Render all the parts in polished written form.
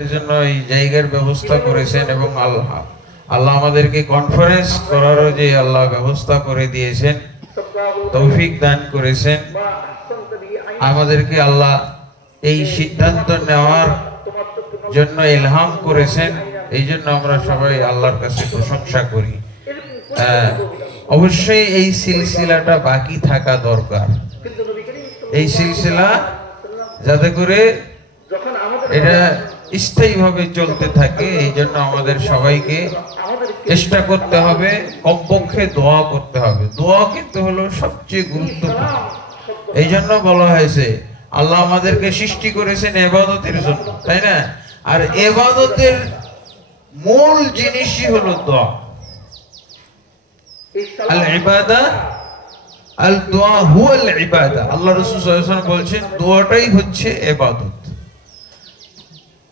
এর জন্য এই জায়গার ব্যবস্থা করেছেন এবং আল্লাহ আমাদেরকে কনফারেন্স করারও যে আল্লাহ ব্যবস্থা করে দিয়েছেন, তৌফিক দান করেছেন আমাদেরকে। আল্লাহ এই সিদ্ধান্ত নেওয়ার জন্য ইলহাম করেছেন, এই জন্য আমরা সবাই আল্লাহর কাছে প্রশংসা করি। অবশ্যই এই সিলসিলাটা বাকি থাকা দরকার, এই সিলসিলা যাতে করে এটা স্থায়ীভাবে চলতে থাকে। এই জন্য আমাদের সবাইকে চেষ্টা করতে হবে, কমপক্ষে দোয়া করতে হবে। দোয়া কিন্তু হলো সবচেয়ে গুরুত্বপূর্ণ। এই জন্য বলা হয়েছে আল্লাহ আমাদেরকে সৃষ্টি করেছেন ইবাদতের জন্য, তাই না? আর ইবাদতের মূল জিনিসই হলো দোয়া। আল ইবাদা আল দোয়া হুয়াল ইবাদা। আল্লাহ রাসূল সাল্লাল্লাহু আলাইহি ওয়াসাল্লাম বলেছেন দোয়াটাই হচ্ছে ইবাদত।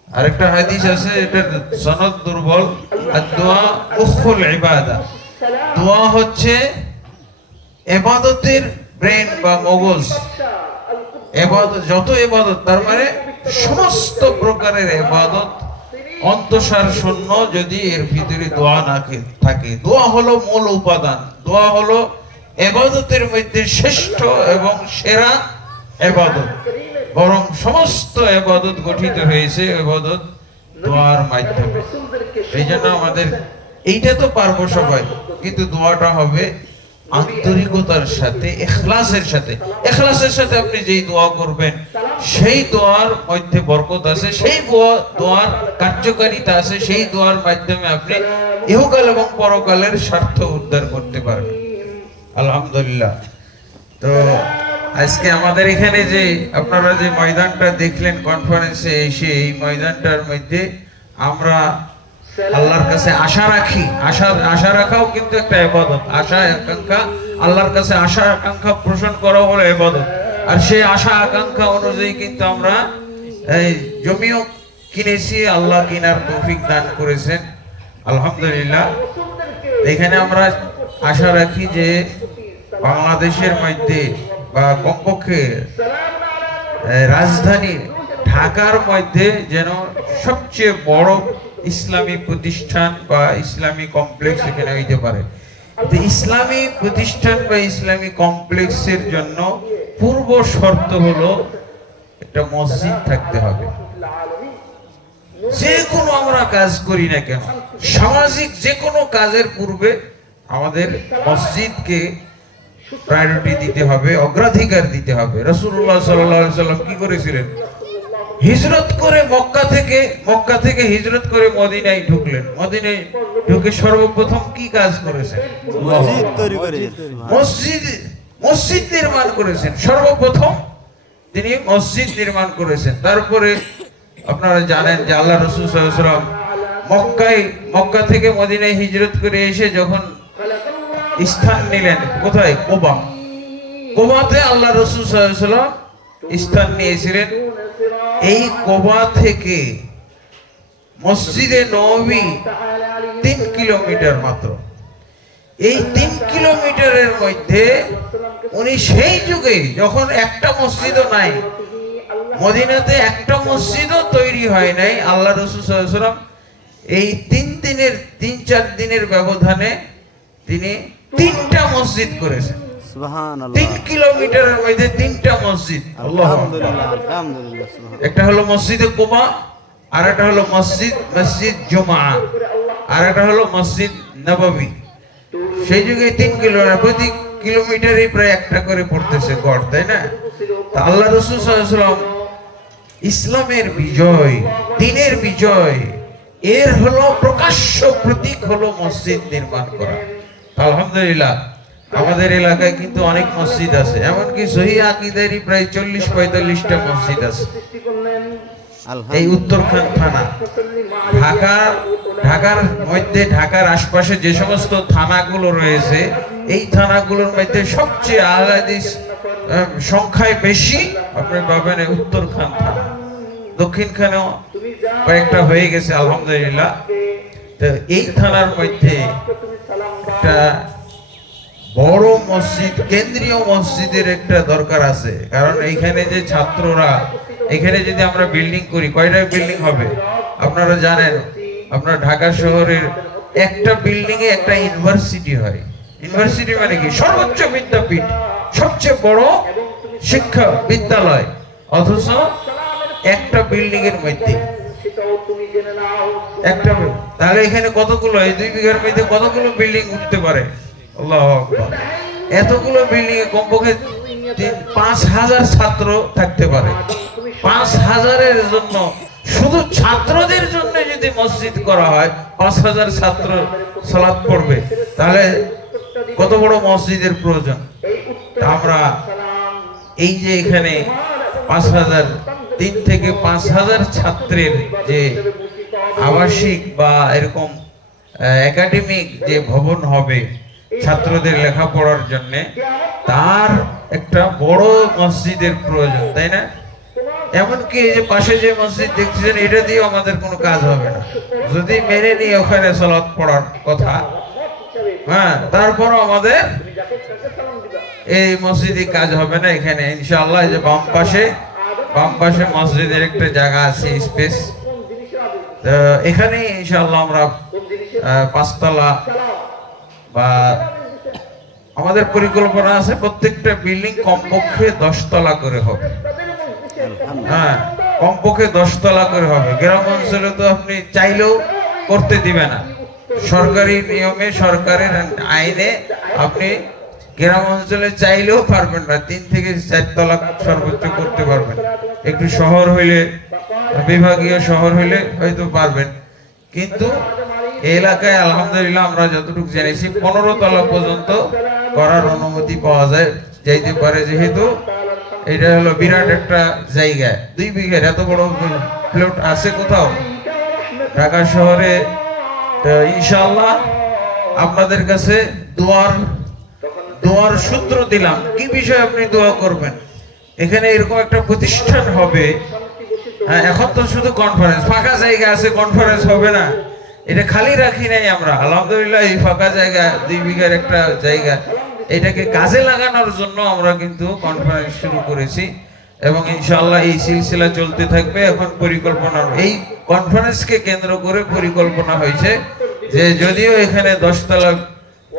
আরেকটা হাদিস আছে, এটা সনদ দুর্বল, আর দোয়া উখুল ইবাদা। দোয়া হচ্ছে ইবাদতের ব্রেন বা মগজ। ইবাদত যত ইবাদত, তার মানে সমস্ত প্রকারের ইবাদত অন্তঃসার শূন্য যদি এর ভিতরে দোয়া না থাকে। দোয়া হলো মূল উপাদান। দোয়া হলো ইবাদতের মধ্যে শ্রেষ্ঠ এবং সেরা ইবাদত। বরং সমস্ত ইবাদত গঠিত হয়েছে ইবাদত দোয়ার মাধ্যমে। এই জন্য আমাদের এইটা তো পারবো সবাই, কিন্তু দোয়াটা হবে আন্তরিকতার সাথে, ইখলাসের সাথে। ইখলাসের সাথে আপনি যেই দোয়া করবেন সেই দোয়ার মধ্যে বরকত আছে, সেই দোয়ার কার্যকারিতা আছে, সেই দোয়ার মাধ্যমে আপনি ইহকাল এবং পরকালের স্বার্থ উদ্ধার করতে পারবেন। আলহামদুলিল্লাহ। তো আজকে আমাদের এখানে যে আপনারা যে ময়দানটা দেখলেন কনফারেন্সে এসে, এই ময়দানটার মধ্যে আমরা আল্লাহর কাছে আশা রাখি। আশা রাখাও কিন্তু একটা ইবাদত। আশা আকাঙ্ক্ষা, আল্লাহর কাছে আশা আকাঙ্ক্ষা পোষণ করা হলো ইবাদত। আর সেই আশা আকাঙ্ক্ষা অনুযায়ী কিন্তু আমরা এই জমিও কিনেছি, আল্লাহ কিনার তৌফিক দান করেছেন, আলহামদুলিল্লাহ। এখানে আমরা আশা রাখি যে বাংলাদেশের মধ্যে বা কমপক্ষে রাজধানী ঢাকার মধ্যে যেন সবচেয়ে বড় ইসলামী প্রতিষ্ঠান বা ইসলামী কমপ্লেক্স এখানে হইতে পারে। ইসলামী প্রতিষ্ঠান বা ইসলামী কমপ্লেক্সের জন্য পূর্ব শর্ত হলো একটা মসজিদ থাকতে হবে। যে কোনো আমরা কাজ করি না কেন, সামাজিক যে কোনো কাজের পূর্বে আমাদের মসজিদকে প্রায়োরিটি দিতে হবে, অগ্রাধিকার দিতে হবে। রাসূলুল্লাহ সাল্লাল্লাহু আলাইহি ওয়াসাল্লাম কি করেছিলেন? হিজরত করে মক্কা থেকে হিজরত করে মদিনায় ঢুকলেন। মদিনায় ঢুকে সর্বপ্রথম কি কাজ করেছেন? মসজিদ তৈরি করেছেন, মসজিদ নির্মাণ করেছেন। সর্বপ্রথম তিনি মসজিদ নির্মাণ করেছেন। তারপরে আপনারা জানেন যে আল্লাহ রাসূল সাল্লাল্লাহু আলাইহি ওয়াসাল্লাম মক্কা থেকে মদিনায় হিজরত করে এসে যখন স্থান নিলেন, কোথায়? কোবাতে আল্লাহ রাসূল সাল্লাল্লাহু আলাইহি ওয়াসাল্লাম স্থান নিয়েছিলেন। এই কোবা থেকে মসজিদে নববী 3 কিলোমিটার মাত্র। এই 3 কিলোমিটারের মধ্যে উনি সেই যুগে যখন একটা মসজিদও নাই, মদিনাতে একটা মসজিদও তৈরি হয় নাই, আল্লাহ রাসূল সাল্লাল্লাহু আলাইহি ওয়াসাল্লাম এই 3-4 দিনের ব্যবধানে তিনি 3টা মসজিদ করেছেন। সুবহানাল্লাহ। 3 কিলোমিটারের মধ্যে 3টা মসজিদ। আলহামদুলিল্লাহ, আলহামদুলিল্লাহ। একটা হলো মসজিদে কুবা, আর একটা হলো মসজিদ জুমা, আর একটা হলো মসজিদ নববী। সেই যুগে 3 কিলোমিটার, প্রতি কিলোমিটারে প্রায় একটা করে পড়তেছে গড়, তাই না? তা আল্লাহ রাসূল সাল্লাল্লাহু আলাইহি ওয়াসাল্লাম ইসলামের বিজয়, দ্বীনের বিজয়, এর হলো প্রকাশ্য প্রতীক হলো মসজিদ নির্মাণ করা। আলহামদুলিল্লাহ, আমাদের এলাকায় কিন্তু অনেক মসজিদ আছে, এমনকি সহিহ আকীদারই প্রায় 40-45টা মসজিদ আছে। এই উত্তরখান থানা, ঢাকার মধ্যে, ঢাকার আশপাশে যে সমস্ত থানাগুলো রয়েছে, এই থানাগুলোর মধ্যে সবচেয়ে আহলাদিস সংখ্যায় বেশি আপনি পাবেন এই উত্তরখান থানা। দক্ষিণখানেও কয়েকটা হয়ে গেছে, আলহামদুলিল্লাহ। তো এই থানার মধ্যে একটা বড় মসজিদ, কেন্দ্রীয় মসজিদের একটা দরকার আছে। কারণ এইখানে যে ছাত্ররা, এখানে যদি আমরা বিল্ডিং করি, কয়টা বিল্ডিং হবে? আপনারা জানেন, আপনার ঢাকা শহরের একটা বিল্ডিং এ একটা ইউনিভার্সিটি হয়। ইউনিভার্সিটি মানে কি? সর্বোচ্চ বিদ্যাপীঠ, সবচেয়ে বড় শিক্ষা বিদ্যালয়, অথচ একটা বিল্ডিং এর মধ্যে একটা। তাহলে এখানে কতগুলো, এই 2 বিঘার মধ্যে কতগুলো বিল্ডিং উঠতে পারে? আল্লাহু আকবার। এতগুলো বিল্ডিং এ কমপক্ষে 5,000 ছাত্র থাকতে পারে। 5,000-এর জন্য, শুধু ছাত্রদের জন্য যদি মসজিদ করা হয়, 5,000 ছাত্র সালাত পড়বে, তাহলে কত বড় মসজিদের প্রয়োজন। আমরা এই যে এখানে 5,000, 3 থেকে 5,000 ছাত্রের যে আবাসিক বা এরকম একাডেমিক যে ভবন হবে ছাত্রদের লেখাপড়ার জন্য, তার একটা বড় মসজিদের প্রয়োজন, তাই না? এমনকি এই যে পাশে যে মসজিদ দেখছেন, এটা দিয়ে আমাদের কোনো কাজ হবে না যদি মেনে নিই ওখানে সালাত পড়ার কথা। হ্যাঁ, তারপরও আমাদের এই মসজিদে কাজ হবে না। এখানে ইনশাআল্লাহ এই যে বাম পাশে মসজিদের একটা জায়গা আছে, স্পেস, এখানে ইনশাআল্লাহ আমরা 5 তলা বা আমাদের পরিকল্পনা আছে প্রত্যেকটা বিল্ডিং কমপক্ষে 10 তলা করে হবে। হ্যাঁ, কমপক্ষে 10 তলা করে হবে। গ্রাম অঞ্চলে তো আপনি চাইলেও করতে দিবে না, সরকারি নিয়মে, সরকারের আইনে আপনি গ্রাম অঞ্চলে চাইলেও পারবেন না। 3 থেকে 4 তলা সর্বোচ্চ করতে পারবেন। একটু শহর হইলে, বিভাগীয় শহর হইলে হয়তো পারবেন, কিন্তু এই এলাকায় আলহামদুলিল্লাহ আমরা যতটুকু জেনেছি 15 তলা পর্যন্ত করার অনুমতি পাওয়া যাইতে পারে, যেহেতু এটা হলো বিরাট একটা জায়গা। 2 বিঘার এত বড় প্লট আছে কোথাও ঢাকা শহরে। তো ইনশাআল্লাহ আপনাদের কাছে দোয়ার সূত্র দিলাম। কি বিষয়ে আপনি দোয়া করবেন? এখানে এরকম একটা প্রতিষ্ঠান হবে। হ্যাঁ, এখন তো শুধু কনফারেন্স, ফাঁকা জায়গা আছে, কনফারেন্স হবে না, এটা খালি রাখি নাই আমরা। আলহামদুলিল্লাহ এই ফাঁকা জায়গা, 2 বিঘার একটা জায়গা, এটাকে কাজে লাগানোর জন্য আমরা কিন্তু কনফারেন্স শুরু করেছি এবং ইনশাআল্লাহ এই সিলসিলা চলতে থাকবে। এখন পরিকল্পনা, এই কনফারেন্সকে কেন্দ্র করে পরিকল্পনা হয়েছে যে যদিও এখানে 10 তলা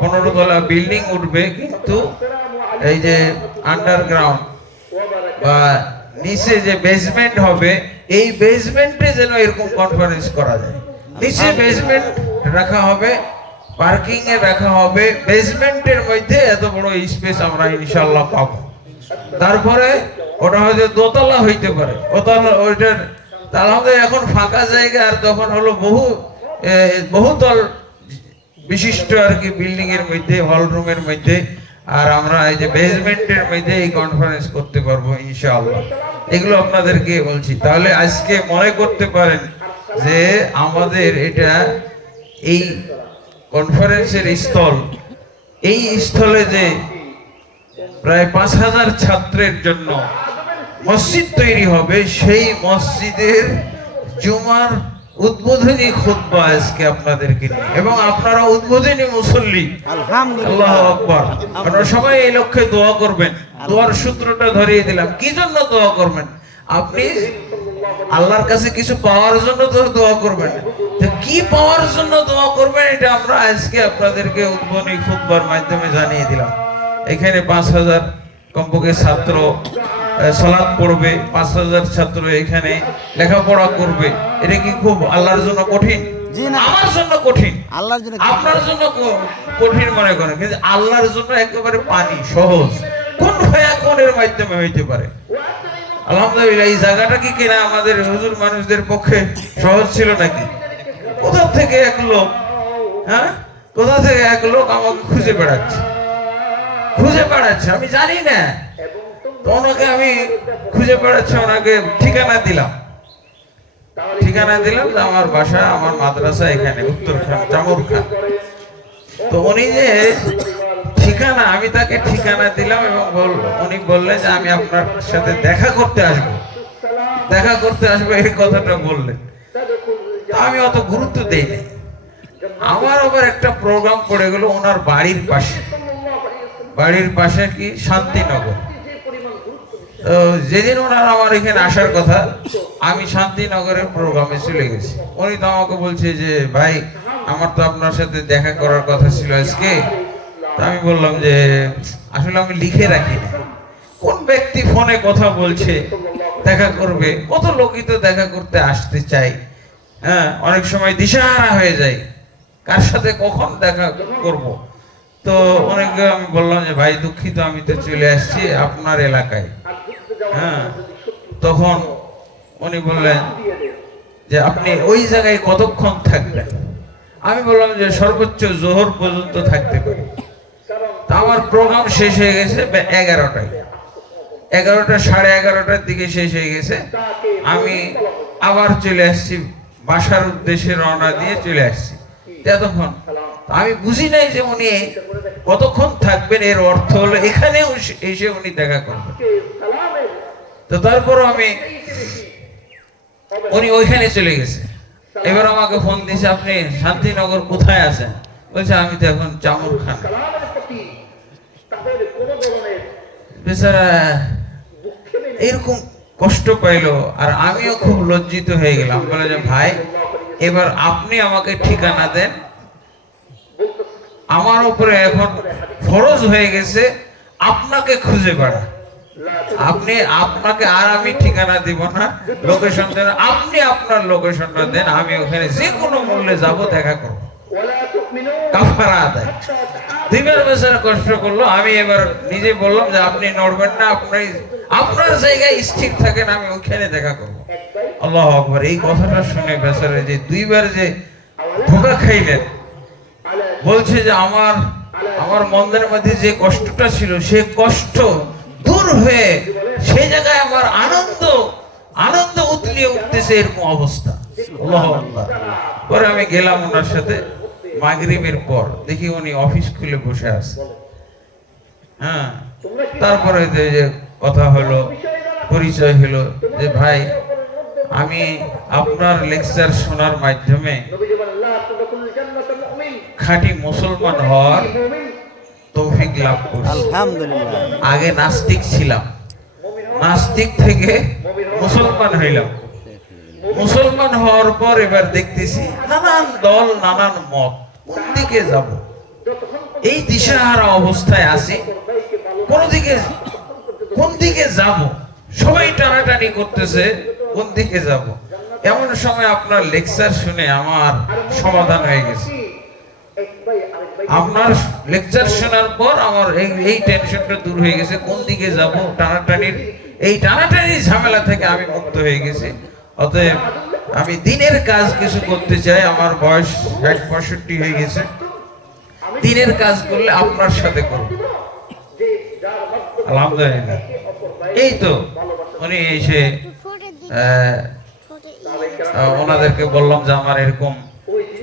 15 তলা বিল্ডিং উঠবে, কিন্তু এই যে আন্ডারগ্রাউন্ড বা নিচে যে বেসমেন্ট হবে, এই বেসমেন্টে যেন এরকম কনফারেন্স করা যায়। নিচে বেসমেন্ট রাখা হবে, পার্কিং এ রাখা হবে, বেসমেন্টের মধ্যে এত বড় স্পেস আমরা ইনশাআল্লাহ পাবো। তারপরে ওটা হয়তো দোতলা হইতে পারে, ওইটার তাহলে এখন ফাঁকা জায়গা, আর তখন হলো বহুতল বিশিষ্ট আর কি বিল্ডিং এর মধ্যে, হল রুমের মধ্যে, আর আমরা এই যে বেসমেন্টের মধ্যে এই কনফারেন্স করতে পারবো ইনশাআল্লাহ। এগুলো আপনাদেরকে বলছি। তাহলে আজকে মনে করতে পারেন যে আমাদের এটা এই কনফারেন্সের স্থল, এই স্থলে যে প্রায় 5,000 ছাত্রের জন্য মসজিদ তৈরি হবে, সেই মসজিদের জুমার উদ্বোধনী খুতবা আজকে আপনাদেরকে নিয়ে, এবং আপনারা উদ্বোধনী মুসল্লি। আল্লাহু আকবার। আপনারা সবাই এই লক্ষ্যে দোয়া করবেন। দোয়ার সূত্রটা ধরিয়ে দিলাম। কি জন্য দোয়া করবেন? আপনি আল্লাহর কাছে কিছু পাওয়ার জন্য তো দোয়া করবেন, তো কি পাওয়ার জন্য দোয়া করবেন এটা আমরা আজকে আপনাদেরকে উদ্বোধনী খুতবার মাধ্যমে জানিয়ে দিলাম। এখানে 5,000 কমপক্ষে ছাত্র সালাত পড়বে, 5,000 ছাত্র এখানে লেখাপড়া করবে। এটা কি খুব আল্লাহর জন্য কঠিন? আমার জন্য কঠিন, আপনার জন্য কঠিন মনে করেন, কিন্তু আল্লাহর জন্য একেবারে পানি সহজ। কোন ফায়াকুনের মাধ্যমে হইতে পারে। আলহামদুলিল্লাহ এই জায়গাটা কি কিনা আমাদের হুজুর মানুষদের পক্ষে সহজ ছিল নাকি? কোথা থেকে এক লোক আমাকে খুঁজে বেড়াচ্ছে, আমি জানি না, তো ওনাকে আমি খুঁজে বেড়াচ্ছি, ওনাকে ঠিকানা দিলাম যে আমার বাসা, আমার মাদ্রাসা এখানে উত্তরখান, জামুরখান। তো উনি যে ঠিকানা, আমি তাকে ঠিকানা দিলাম এবং উনি বললেন যে আমি আপনার সাথে দেখা করতে আসবো, এই কথাটা বললেন। আমি অত গুরুত্ব দেইনি। আমার আবার একটা প্রোগ্রাম পড়ে গেল ওনার বাড়ির পাশে কি শান্তিনগর। তো যেদিন ওনার আমার এখানে আসার কথা, আমি শান্তিনগরের প্রোগ্রামে চলে গেছি। উনি তো আমাকে বলছে যে ভাই, আমার তো আপনার সাথে দেখা করার কথা ছিল আজকে। তো আমি বললাম যে আসলে আমি লিখে রাখি না কোন ব্যক্তি ফোনে কথা বলছে, দেখা করবে। কত লোকই তো দেখা করতে আসতে চাই, হ্যাঁ, অনেক সময় দিশাহারা হয়ে যায় কার সাথে কখন দেখা করব। তো অনেকে আমি বললাম যে ভাই দুঃখিত, আমি তো চলে আসছি আপনার এলাকায়। হ্যাঁ, তখন উনি বললেন যে আপনি ওই জায়গায় কতক্ষণ থাকবেন? আমি বললাম যে সর্বোচ্চ জোহর পর্যন্ত থাকতে পারি। তা আমার প্রোগ্রাম শেষ হয়ে গেছে 11টায়, 11টা 11:30টার দিকে শেষ হয়ে গেছে। আমি আবার চলে আসছি, বাসার উদ্দেশ্যে রওনা দিয়ে চলে আসছি। ততক্ষণ আমি বুঝি নাই যে উনি কতক্ষণ থাকবেন, এর অর্থ হলো এখানে এসে উনি দেখা করবেন। তো তারপর উনি ওইখানে চলে গেছে। এবার আমাকে ফোন দিয়েছে, আপনি শান্তিনগর কোথায় আছেন? বলছে আমি তো এখন চামুরখানা। বেচারা এরকম কষ্ট পাইলো, আর আমিও খুব লজ্জিত হয়ে গেলাম। বলে যে ভাই, এবার আপনি আমাকে ঠিকানা দেন, আমার উপরে এখন ফরজ হয়ে গেছে আপনাকে খুঁজে বেড়া। আপনাকে আর আমি ঠিকানা দিব না, লোকেশন দেন, আপনি আপনার লোকেশনটা দেন, আমি ওখানে যে কোনো মূল্যে যাব, দেখা করবো, কাফারা আদায়। দুইবার বেচারা কষ্ট করলো। আমি এবার নিজে বললাম যে আপনি নড়বেন না, আপনার জায়গায় স্থির থাকেন, আমি ওইখানে দেখা করবো। আল্লাহু আকবার। এই কথাটা শুনে বেচারা যে দুইবার যে ধোঁকা খাইলেন, বলছে যে আমার মনের মধ্যে যে কষ্টটা ছিল, সে কষ্ট দূর হয়ে সেই জায়গায় আমার আনন্দ উতলিয়ে উঠতেছে, এরকম অবস্থা। আল্লাহু আকবার। পরে আমি গেলাম ওনার সাথে মাগরিবের পর, দেখি উনি অফিস খুলে বসে আছে। হ্যাঁ, তারপরে যে কথা হলো, পরিচয় হলো যে ভাই, আমি আপনার লেকচার শোনার মাধ্যমে খাঁটি মুসলমান হওয়ার তৌফিক লাভ করছি। আলহামদুলিল্লাহ। আগে নাস্তিক ছিলাম, নাস্তিক থেকে মুসলমান হইলাম। মুসলমান হওয়ার পর এবার দেখতেছি নানান দল, নানান মত, কোন দিকে যাব, এই দিশাহারা অবস্থায় আছি। কোন দিকে যাব, সবাই টানাটানি করতেছে, কোন দিকে যাব। এমন সময় আপনার লেকচার শুনে আমার সমাধান হয়ে গেছে। আপনার লেকচার শোনার পর আমার এই টেনশনটা দূর হয়ে গেছে, কোন দিকে যাব, টানাটানির ঝামেলা থেকে আমি মুক্ত হয়ে গেছি। অতএব আমি দিনের কাজ কিছু করতে চাই। আমার বয়স 60-65 হয়ে গেছে। দিনের কাজ করলে আপনার সাথে করব। আলহামদুলিল্লাহ। এই তো উনি এসে ওনাদেরকে বললাম যে আমার এরকম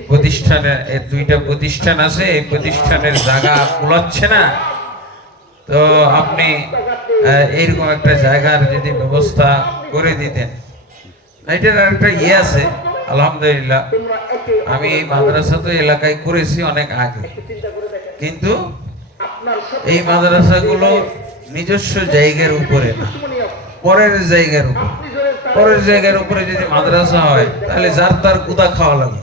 প্রতিষ্ঠানে, এর 2টা প্রতিষ্ঠান আছে, এই প্রতিষ্ঠানের জায়গা কুলাচ্ছে না, তো আপনি এইরকম একটা জায়গার যদি ব্যবস্থা করে দিতেন। এটার একটা আছে, আলহামদুলিল্লাহ। আমি এই মাদ্রাসা তো এলাকায় করেছি অনেক আগে, কিন্তু এই মাদ্রাসাগুলো নিজস্ব জায়গার উপরে না, পরের জায়গার উপরে যদি মাদ্রাসা হয়, তাহলে যার তার গুদা খাওয়া লাগে,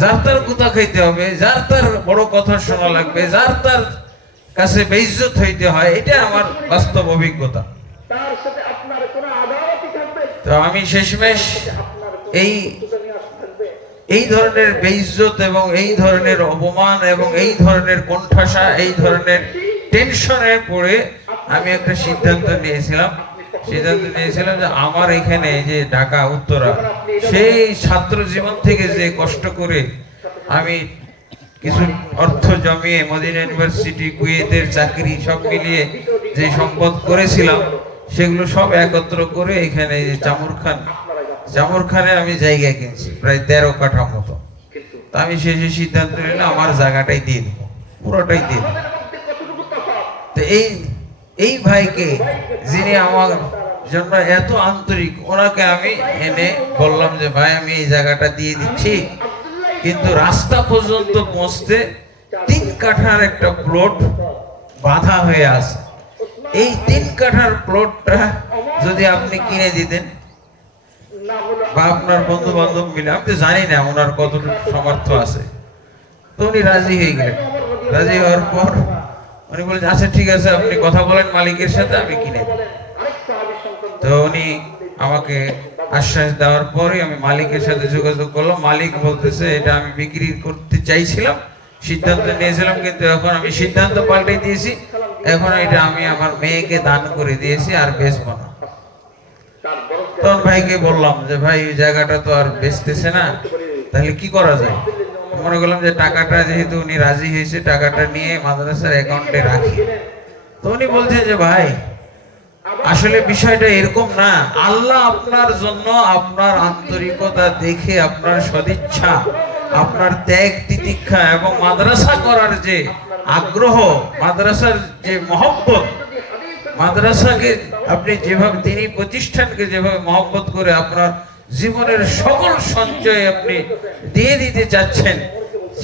যার তার গুদা খাইতে হবে, যার তার বড় কথা শোনা লাগবে, যার তার কাছে বেইজ্জত হইতে হয়। এটা আমার বাস্তব অভিজ্ঞতা। তো আমি শেষমেশ এই ধরনের বেইজ্জত এবং এই ধরনের অপমান এবং এই ধরনের কোণঠাসা, এই ধরনের টেনশনে পড়ে আমি একটা সিদ্ধান্ত নিয়েছিলাম যে আমার এখানে যে ঢাকা উত্তরা, সেই ছাত্র জীবন থেকে যে কষ্ট করে আমি কিছু অর্থ জমিয়ে মদিনা ইউনিভার্সিটি, কুয়েতের চাকরি সব মিলিয়ে যে সম্পদ করেছিলাম, সেগুলো সব একত্র করে এখানে চামুরখানে আমি জায়গা কিনছি, প্রায় 13 কাঠা মতো। তা আমি শেষে সিদ্ধান্ত নিলাম আমার জায়গাটাই দিয়ে দেব, পুরোটাই দিয়ে দেব। তো এই ভাইকে, যিনি আমার জন্য এত আন্তরিক, ওনাকে আমি এনে বললাম যে ভাই, আমি এই জায়গাটা দিয়ে দিচ্ছি, কিন্তু রাস্তা পর্যন্ত পৌঁছতে 3 কাঠার একটা প্লট বাধা হয়ে আছে। এই 3 কাঠার প্লটটা যদি আপনি কিনে দিতেন বা আপনার বন্ধু বান্ধব মিলে, আমি তো জানি না ওনার কতটুকু সামর্থ্য আছে, তো উনি রাজি হয়ে গেলেন। রাজি হওয়ার পর উনি বলছেন আচ্ছা ঠিক আছে, আপনি কথা বলেন মালিকের সাথে, আমি কিনে দিই। তো উনি আমাকে আশ্বাস দেওয়ার পরে আমি মালিকের সাথে যোগাযোগ করলাম। মালিক বলতেছে এটা আমি বিক্রি করতে চাইছিলাম, সিদ্ধান্ত নিয়েছিলাম, কিন্তু এখন আমি সিদ্ধান্ত পাল্টে দিয়েছি, এখন এটা আমি আমার মেয়েকে দান করে দিয়েছি, আর বেচবো না। তখন ভাইকে বললাম যে ভাই এই জায়গাটা তো আর বেচতেছে না, তাহলে কি করা যায়? মনে করলাম যে টাকাটা যেহেতু উনি রাজি হয়েছে, টাকাটা নিয়ে মাদ্রাসার অ্যাকাউন্টে রাখি। তো উনি বলছে যে ভাই আসলে বিষয়টা এরকম না, আল্লাহ আপনার জন্য আপনার আন্তরিকতা দেখে, আপনার সদিচ্ছা, আপনার ত্যাগ তিতিক্ষা এবং মাদ্রাসা করার যে আগ্রহ, মাদ্রাসার যে মহব্বত, মাদ্রাসাকে আপনি যেভাবে, তিনি প্রতিষ্ঠানকে যেভাবে মহব্বত করে আপনার জীবনের সকল সঞ্চয় আপনি দিয়ে দিতে চাচ্ছেন,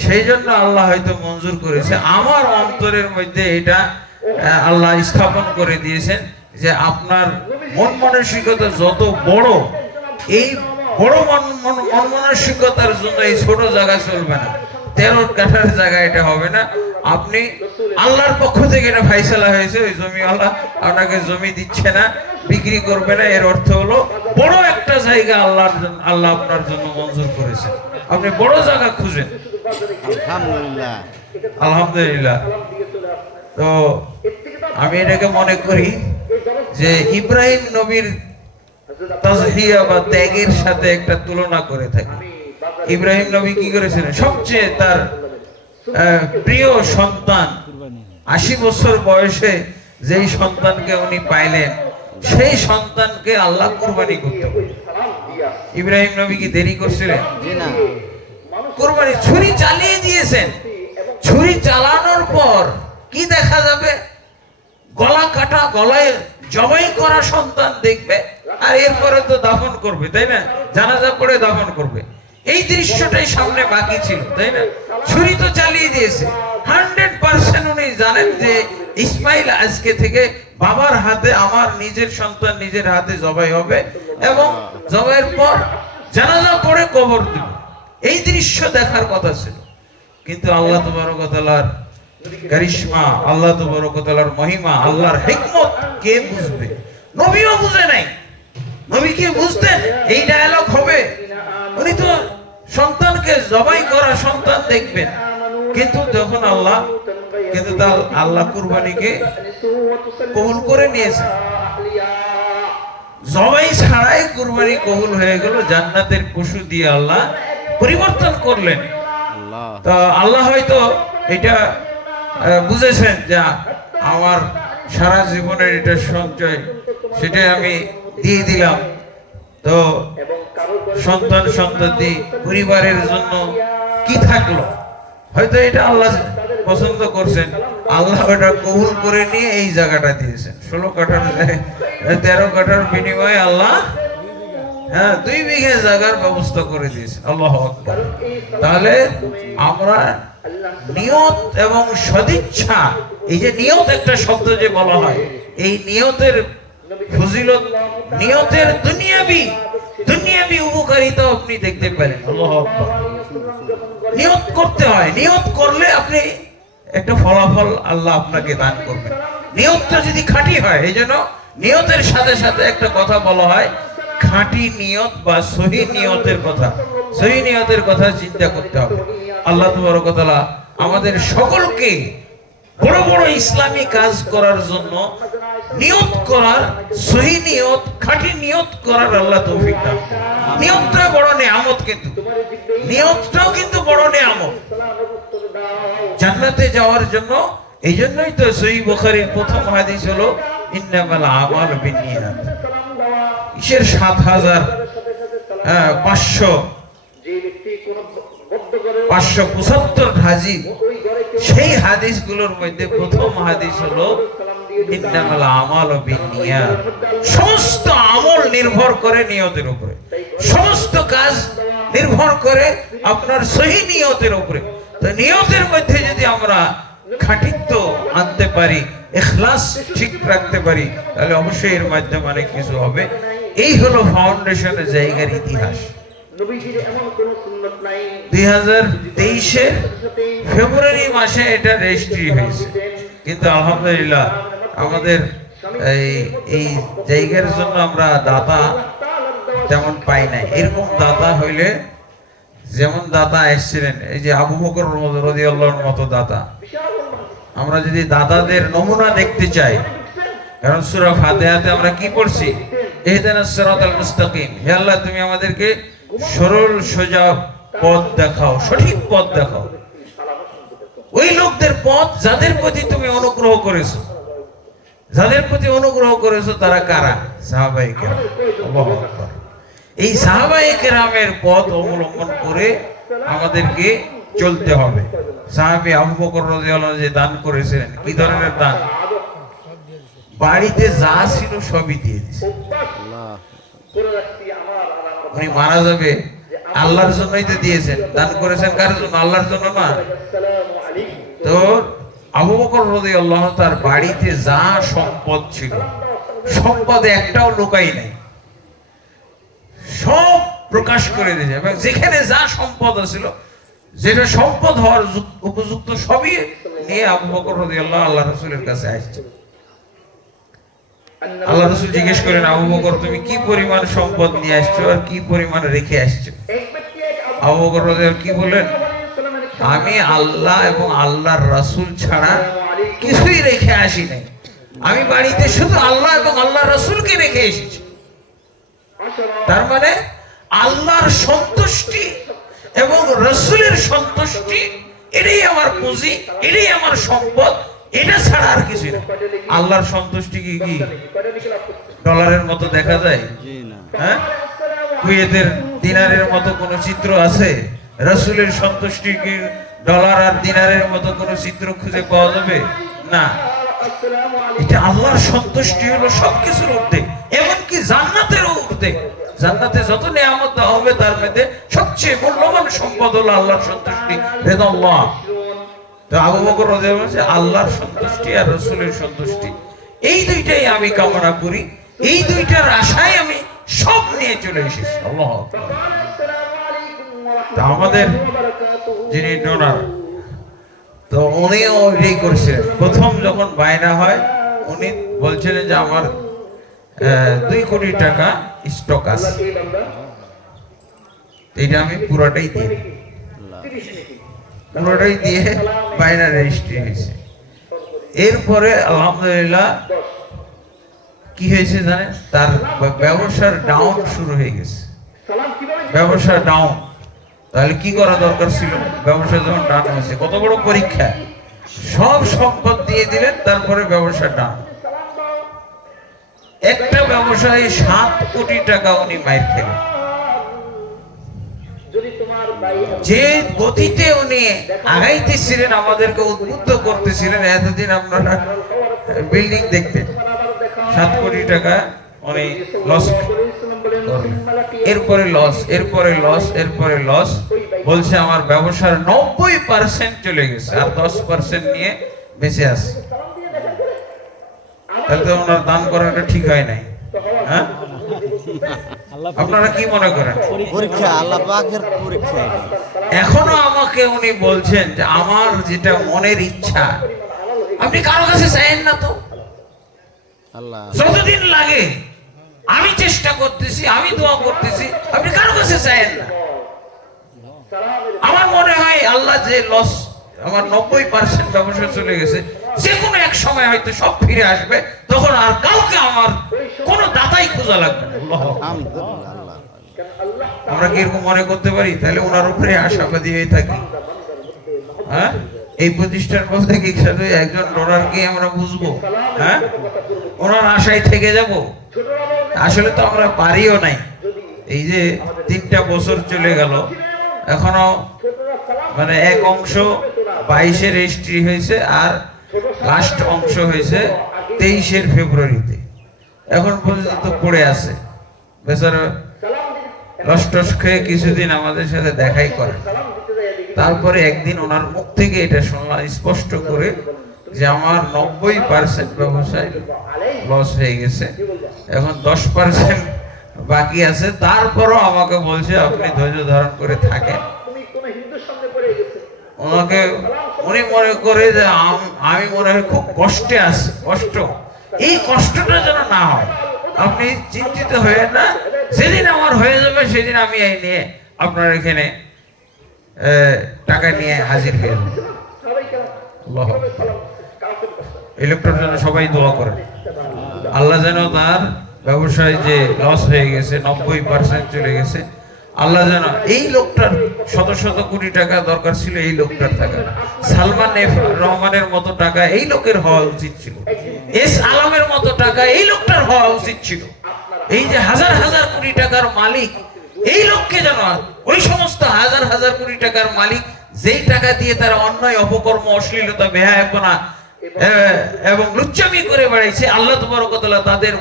সেই জন্য আল্লাহ হয়তো মঞ্জুর করেছে। আমার অন্তরের মধ্যে এটা আল্লাহ স্থাপন করে দিয়েছেন যে আপনার মন মানসিকতা যত বড়, এই বড় মন মানসিকতার জন্য এই ছোট জায়গা চলবে না, 13 কাঠার জায়গা এটা হবে না। আপনি আল্লাহর পক্ষ থেকে এটা ফাইসালা হয়েছে, ওই জমিওয়ালা আপনাকে জমি দিচ্ছে না, বিক্রি করবে না, এর অর্থ হলো বড় একটা জায়গা আল্লাহ আপনার জন্য মঞ্জুর করেছেন, আপনি বড় জায়গা খুঁজেন। আলহামদুলিল্লাহ। আলহামদুলিল্লাহ। তো আমি এটাকে মনে করি যে ইব্রাহিম নবীর তাজহিয়া বা ত্যাগের সাথে একটা তুলনা করে থাকি। ইব্রাহিম নবী কি করেছিলেন? সবচেয়ে তার প্রিয় সন্তান, 80 বছর বয়সে যেই সন্তানকে উনি পাইলেন, সেই সন্তানকে আল্লাহ কুরবানি করতে বললেন। ইব্রাহিম নবী কি দেরি করছিলেন? জি না। কুরবানি ছুরি চালিয়ে দিয়েছেন। ছুরি চালানোর পর কি দেখা যাবে? গলা কাটা, গলায় জবাই করা সন্তান দেখবে, আর এরপরে তো দাফন করবে, তাই না? জানাজা পড়ে দাফন করবে। এই দৃশ্যটাই সামনে বাকি ছিল, তাই না? ছুরি তো চালিয়ে দিয়েছে। 100% উনি জানেন যে ইসমাইল আজকে থেকে বাবার হাতে, আমার নিজের সন্তান নিজের হাতে জবাই হবে, এবং জবাইয়ের পর জানাজা পড়ে কবর দিবে। এই দৃশ্য দেখার কথা ছিল, কিন্তু আল্লাহ তাবারক ওয়া তাআলার কারিশমা, আল্লাহ তাবারক ওয়া তাআলার মহিমা, আল্লাহর হিকমত কে বুঝবে? নবীও বুঝে নাই। নবী কি বুঝতেন এই ডায়ালগ হবে? উনি তো সন্তানকে জবাই করা সন্তান দেখবেন, কিন্তু যখন আল্লাহ কুরবানিকে কবুল করে নিয়েছে, জবাই ছাড়াই কুরবানি কবুল হয়ে গেল, জান্নাতের পশু দিয়ে আল্লাহ পরিবর্তন করলেন। তো আল্লাহ হয়তো এটা বুঝেছেন যে আমার সারা জীবনের এটা সঞ্চয়, সেটা আমি দিয়ে দিলাম, তো সন্তান সন্ততি পরিবারের জন্য কি থাকলো? হয়তো এটা আল্লাহ পছন্দ করছেন, আল্লাহ এটা কবুল করে নিয়ে এই জায়গাটা দিয়েছেন। 16 কাঠার 13 কাঠার বিনিময়ে আল্লাহ 2 বিঘা জায়গার ব্যবস্থা করে দিয়েছেন। আল্লাহু আকবার। তাহলে আমরা নিয়ত এবং সদিচ্ছা, এই যে নিয়ত একটা শব্দ যে বলা হয়, এই নিয়তের ফজিলত, নিয়তের দুনিয়াবি উপকারিতা আপনি দেখতে পেলেন। আল্লাহু আকবার। নিয়ত করতে হয়, নিয়ত করলে আপনি একটা ফলাফল আল্লাহ আপনাকে দান করবেন। নিয়তটা যদি খাঁটি হয়, এই জন্য নিয়তের সাথে সাথে একটা কথা বলা হয়, খাঁটি নিয়ত বা সহি নিয়তের কথা, সহি নিয়তের কথা চিন্তা করতে হবে। আল্লাহ তাবারক ওয়া তাআলা আমাদের সকলকে বড় বড় ইসলামী কাজ করার জন্য নিয়ত করার, সহি নিয়ত, খাঁটি নিয়ত করার আল্লাহ তৌফিক দান করুন। নিয়তটা বড় নেয়ামত, কিন্তু নিয়তটাও কিন্তু বড় নেয়ামত জান্নাতে যাওয়ার জন্য। এই জন্যই তো সহিহ বুখারীর প্রথম হাদিস হলো ইন্নামাল আমালু বিন্নিয়াত। কিসের 7575 হাদিস, সেই হাদিসগুলোর মধ্যে প্রথম হাদিস হলো ইন্নামাল আমালু বিন্নিয়াত। সমস্ত আমল নির্ভর করে নিয়তের উপরে, সমস্ত কাজ নির্ভর করে আপনার সহি নিয়তের উপরে। তো নিয়তের মধ্যে যদি আমরা খাঁটিত্ব আনতে পারি, ইখলাস ঠিক রাখতে পারি, তাহলে অবশ্যই এর মাধ্যমে অনেক কিছু হবে। এই হলো ফাউন্ডেশনের জায়গার ইতিহাস। 2023 ফেব্রুয়ারি মাসে এটা রেজিস্ট্রি হয়েছে, কিন্তু আলহামদুলিল্লাহ আমাদের এই জায়গার জন্য আমরা দাতা তেমন পাই নাই। এরকম দাতা হইলে, যেমন দাতা এসেছিলেন এই যে আবু বকর রাদিয়াল্লাহুর মতো দাতা, আমরা যদি দাদাদের নমুনা দেখতে চাই, কারণ সূরা ফাতিহাতে আমরা কি পড়ছি, ইহদিনাস সিরাতাল মুস্তাকিম, হে আল্লাহ তুমি আমাদেরকে সরল সোজা পথ দেখাও, সঠিক পথ দেখাও। ওই লোকদের পথ যাদের প্রতি তুমি অনুগ্রহ করেছো, যাদের প্রতি অনুগ্রহ করেছো তারা কারা? সাহাবায়ে কেরাম। আল্লাহু আকবার। এই সাহাবায়ে কেরামের পথ অবলম্বন করে আমাদেরকে চলতে হবে। সাহাবী আবু বকর রাদিয়াল্লাহু আনহু যে দান করেছিলেন, কি ধরনের দান? বাড়িতে যা ছিল সবই দিয়ে দিয়েছে। উনি মারা যাবে আল্লাহর জন্যই তো দিয়েছেন, দান করেছেন কার জন্য? আল্লাহর জন্য না। তো আবু বকর রাদিয়াল্লাহু আনহু তার বাড়িতে যা সম্পদ ছিল, সম্পদ একটাও লুকাই নাই, সব প্রকাশ করে দিয়েছে। এবং যেখানে যা সম্পদ ছিল, যেটা সম্পদ হওয়ার উপযুক্ত, সবই নিয়ে আবু বকর রাদিয়াল্লাহু আল্লাহ রাসূলের কাছে আসছে। আল্লাহ রাসূল জিজ্ঞেস করেন, আবু বকর তুমি কি পরিমাণ সম্পদ নিয়ে আসছো আর কি পরিমাণ রেখে আসছো? আবু বকর রাদিয়াল্লাহু কি বলেন? আমি আল্লাহ এবং আল্লাহর রাসূল ছাড়া কিছুই রেখে আসি নাই, আমি বাড়িতে শুধু আল্লাহ এবং আল্লাহর রাসূলকে রেখে এসেছি। তার মানে আল্লাহর সন্তুষ্টি এবং রাসূলের সন্তুষ্টি, এটাই আমার পুঁজি, এটাই আমার সম্পদ, এটা ছাড়া আর কিছু না। আল্লাহর সন্তুষ্টি কি কি ডলারের মতো দেখা যায়? হ্যাঁ, কুয়েতের দিনারের মতো কোনো চিত্র আছে? রাসূলের সন্তুষ্টি কি ডলার আর দিনারের মতো কোনো চিত্র খুঁজে পাওয়া যাবে? না। এটা আল্লাহর সন্তুষ্টি হলো সবকিছুর ঊর্ধ্বে, এমনকি জান্নাতেরও ঊর্ধ্বে। জান্নাতে যত নিয়ামত হবে তার মধ্যে সবচেয়ে মূল্যবান সম্পদ হলো আল্লাহর সন্তুষ্টি, রিদাল্লাহ। তো আবু বকর রাদিয়াল্লাহু আনহু আল্লাহর সন্তুষ্টি আর রাসূলের সন্তুষ্টি, এই দুইটাই আমি কামনা করি, এই দুইটার আশায় আমি সব নিয়ে চলে এসেছি। আল্লাহু আকবার। তো আমাদের যিনি ডোনার, তো উনিও এটাই করছিলেন। প্রথম যখন বায়না হয়, উনি বলছিলেন যে আমার 2 কোটি টাকা স্টক আছে, এটা আমি পুরোটাই দিয়ে বায়না রেজিস্ট্রি হয়েছে। এরপরে আলহামদুলিল্লাহ কি হয়েছে জানেন? তার ব্যবসার ডাউন শুরু হয়ে গেছে, ব্যবসা ডাউন। তাহলে কি করা দরকার ছিল? ব্যবসা যখন ডাউন হয়েছে, কত বড় পরীক্ষা! সব সম্পদ দিয়ে দিলেন, তারপরে ব্যবসা ডাউন। একটা ব্যবসায় 7 কোটি টাকা উনি মাইর খেলেন। যে গতিতে উনি আগাইতেছিলেন, আমাদেরকে উদ্বুদ্ধ করতেছিলেন, এতদিন আপনারা বিল্ডিং দেখতেন, 7 কোটি টাকা উনি লস করলেন। এরপরে লস, এরপরে লস, এরপরে লস। বলছে আমার ব্যবসার 90% চলে গেছে, আর 10% নিয়ে বেঁচে আছে। তাহলে তো ওনার দান করাটা ঠিক হয় নাই। হ্যাঁ, আপনারা কি মনে করেন? পরীক্ষা, আল্লাহ পাকের পরীক্ষা। এখনো আমাকে উনি বলছেন যে আমার যেটা মনের ইচ্ছা, আপনি কারো কাছে চাইেন না তো, আল্লাহ যতদিন লাগে আমি চেষ্টা করতেছি, আমি দোয়া করতেছি, আপনি কারো কাছে চাইেন না। আমার মনে হয় আল্লাহ যে লস, আমার 90% ব্যবসা চলে গেছে, যে কোনো এক সময় হয়তো সব ফিরে আসবে, তখন আর কাউকে আমার কোনো দাতাই খোঁজা লাগবে না। আলহামদুলিল্লাহ। আল্লাহ আমরা কি এরকম মনে করতে পারি? তাহলে ওনার উপরে আশাবাদী হয়ে থাকি। হ্যাঁ, এই প্রতিষ্ঠান বলতে কি শুধু একজন ডোনারকে আমরা বুঝবো? হ্যাঁ, ওনার আশায় থেকে যাব? আসলে তো আমরা পারিও নাই। এই যে 3টা বছর চলে গেল, এখনো মানে এক অংশ 22-এ রেজিস্ট্রি হয়েছে, আর লাস্ট অংশ হয়েছে 23 ফেব্রুয়ারিতে। এখন পর্যন্ত পড়ে আছে। বেচারা লস টস খেয়ে কিছুদিন আমাদের সাথে দেখাই করে। তারপরে একদিন ওনার মুখ থেকে এটা শুনলাম স্পষ্ট করে যে আমার 90% ব্যবসায় লস হয়ে গেছে, এখন 10% বাকি আছে। তারপরও আমাকে বলছে আপনি ধৈর্য ধারণ করে থাকেন। ওনাকে উনি মনে করে যে আমি মনে হয় খুব কষ্টে আছি, কষ্ট, এই কষ্টটা যেন না হয়, আপনি চিন্তিত হয়ে না, যেদিন আমার হয়ে যাবে সেদিন আমি এই নিয়ে আপনার এখানে টাকা নিয়ে হাজির হয়ে যাবো। আল্লাহু আকবার। এই লোকটার জন্য সবাই দোয়া করেন, আল্লাহ যেন তার ব্যবসায় যে লস হয়ে গেছে 90% চলে গেছে, আল্লাহ যেন এই লোকটার শত শত কোটি টাকা দরকার ছিল, এই লোকটার টাকা, সালমান এফ রহমানের মতো টাকা এই লোকের হওয়া উচিত ছিল, এস আলমের মতো টাকা এই লোকটার হওয়া উচিত ছিল। এই যে হাজার হাজার কোটি টাকার মালিক, এই লোককে যেন ওই সমস্ত হাজার হাজার কোটি টাকার মালিক যেই টাকা দিয়ে তারা অন্যায় অপকর্ম অশ্লীলতা বেহায়াপনা এবং লুচ্চামি করে বেড়াইছে, আল্লাহ তাবারক ওয়া তাআলা তাদের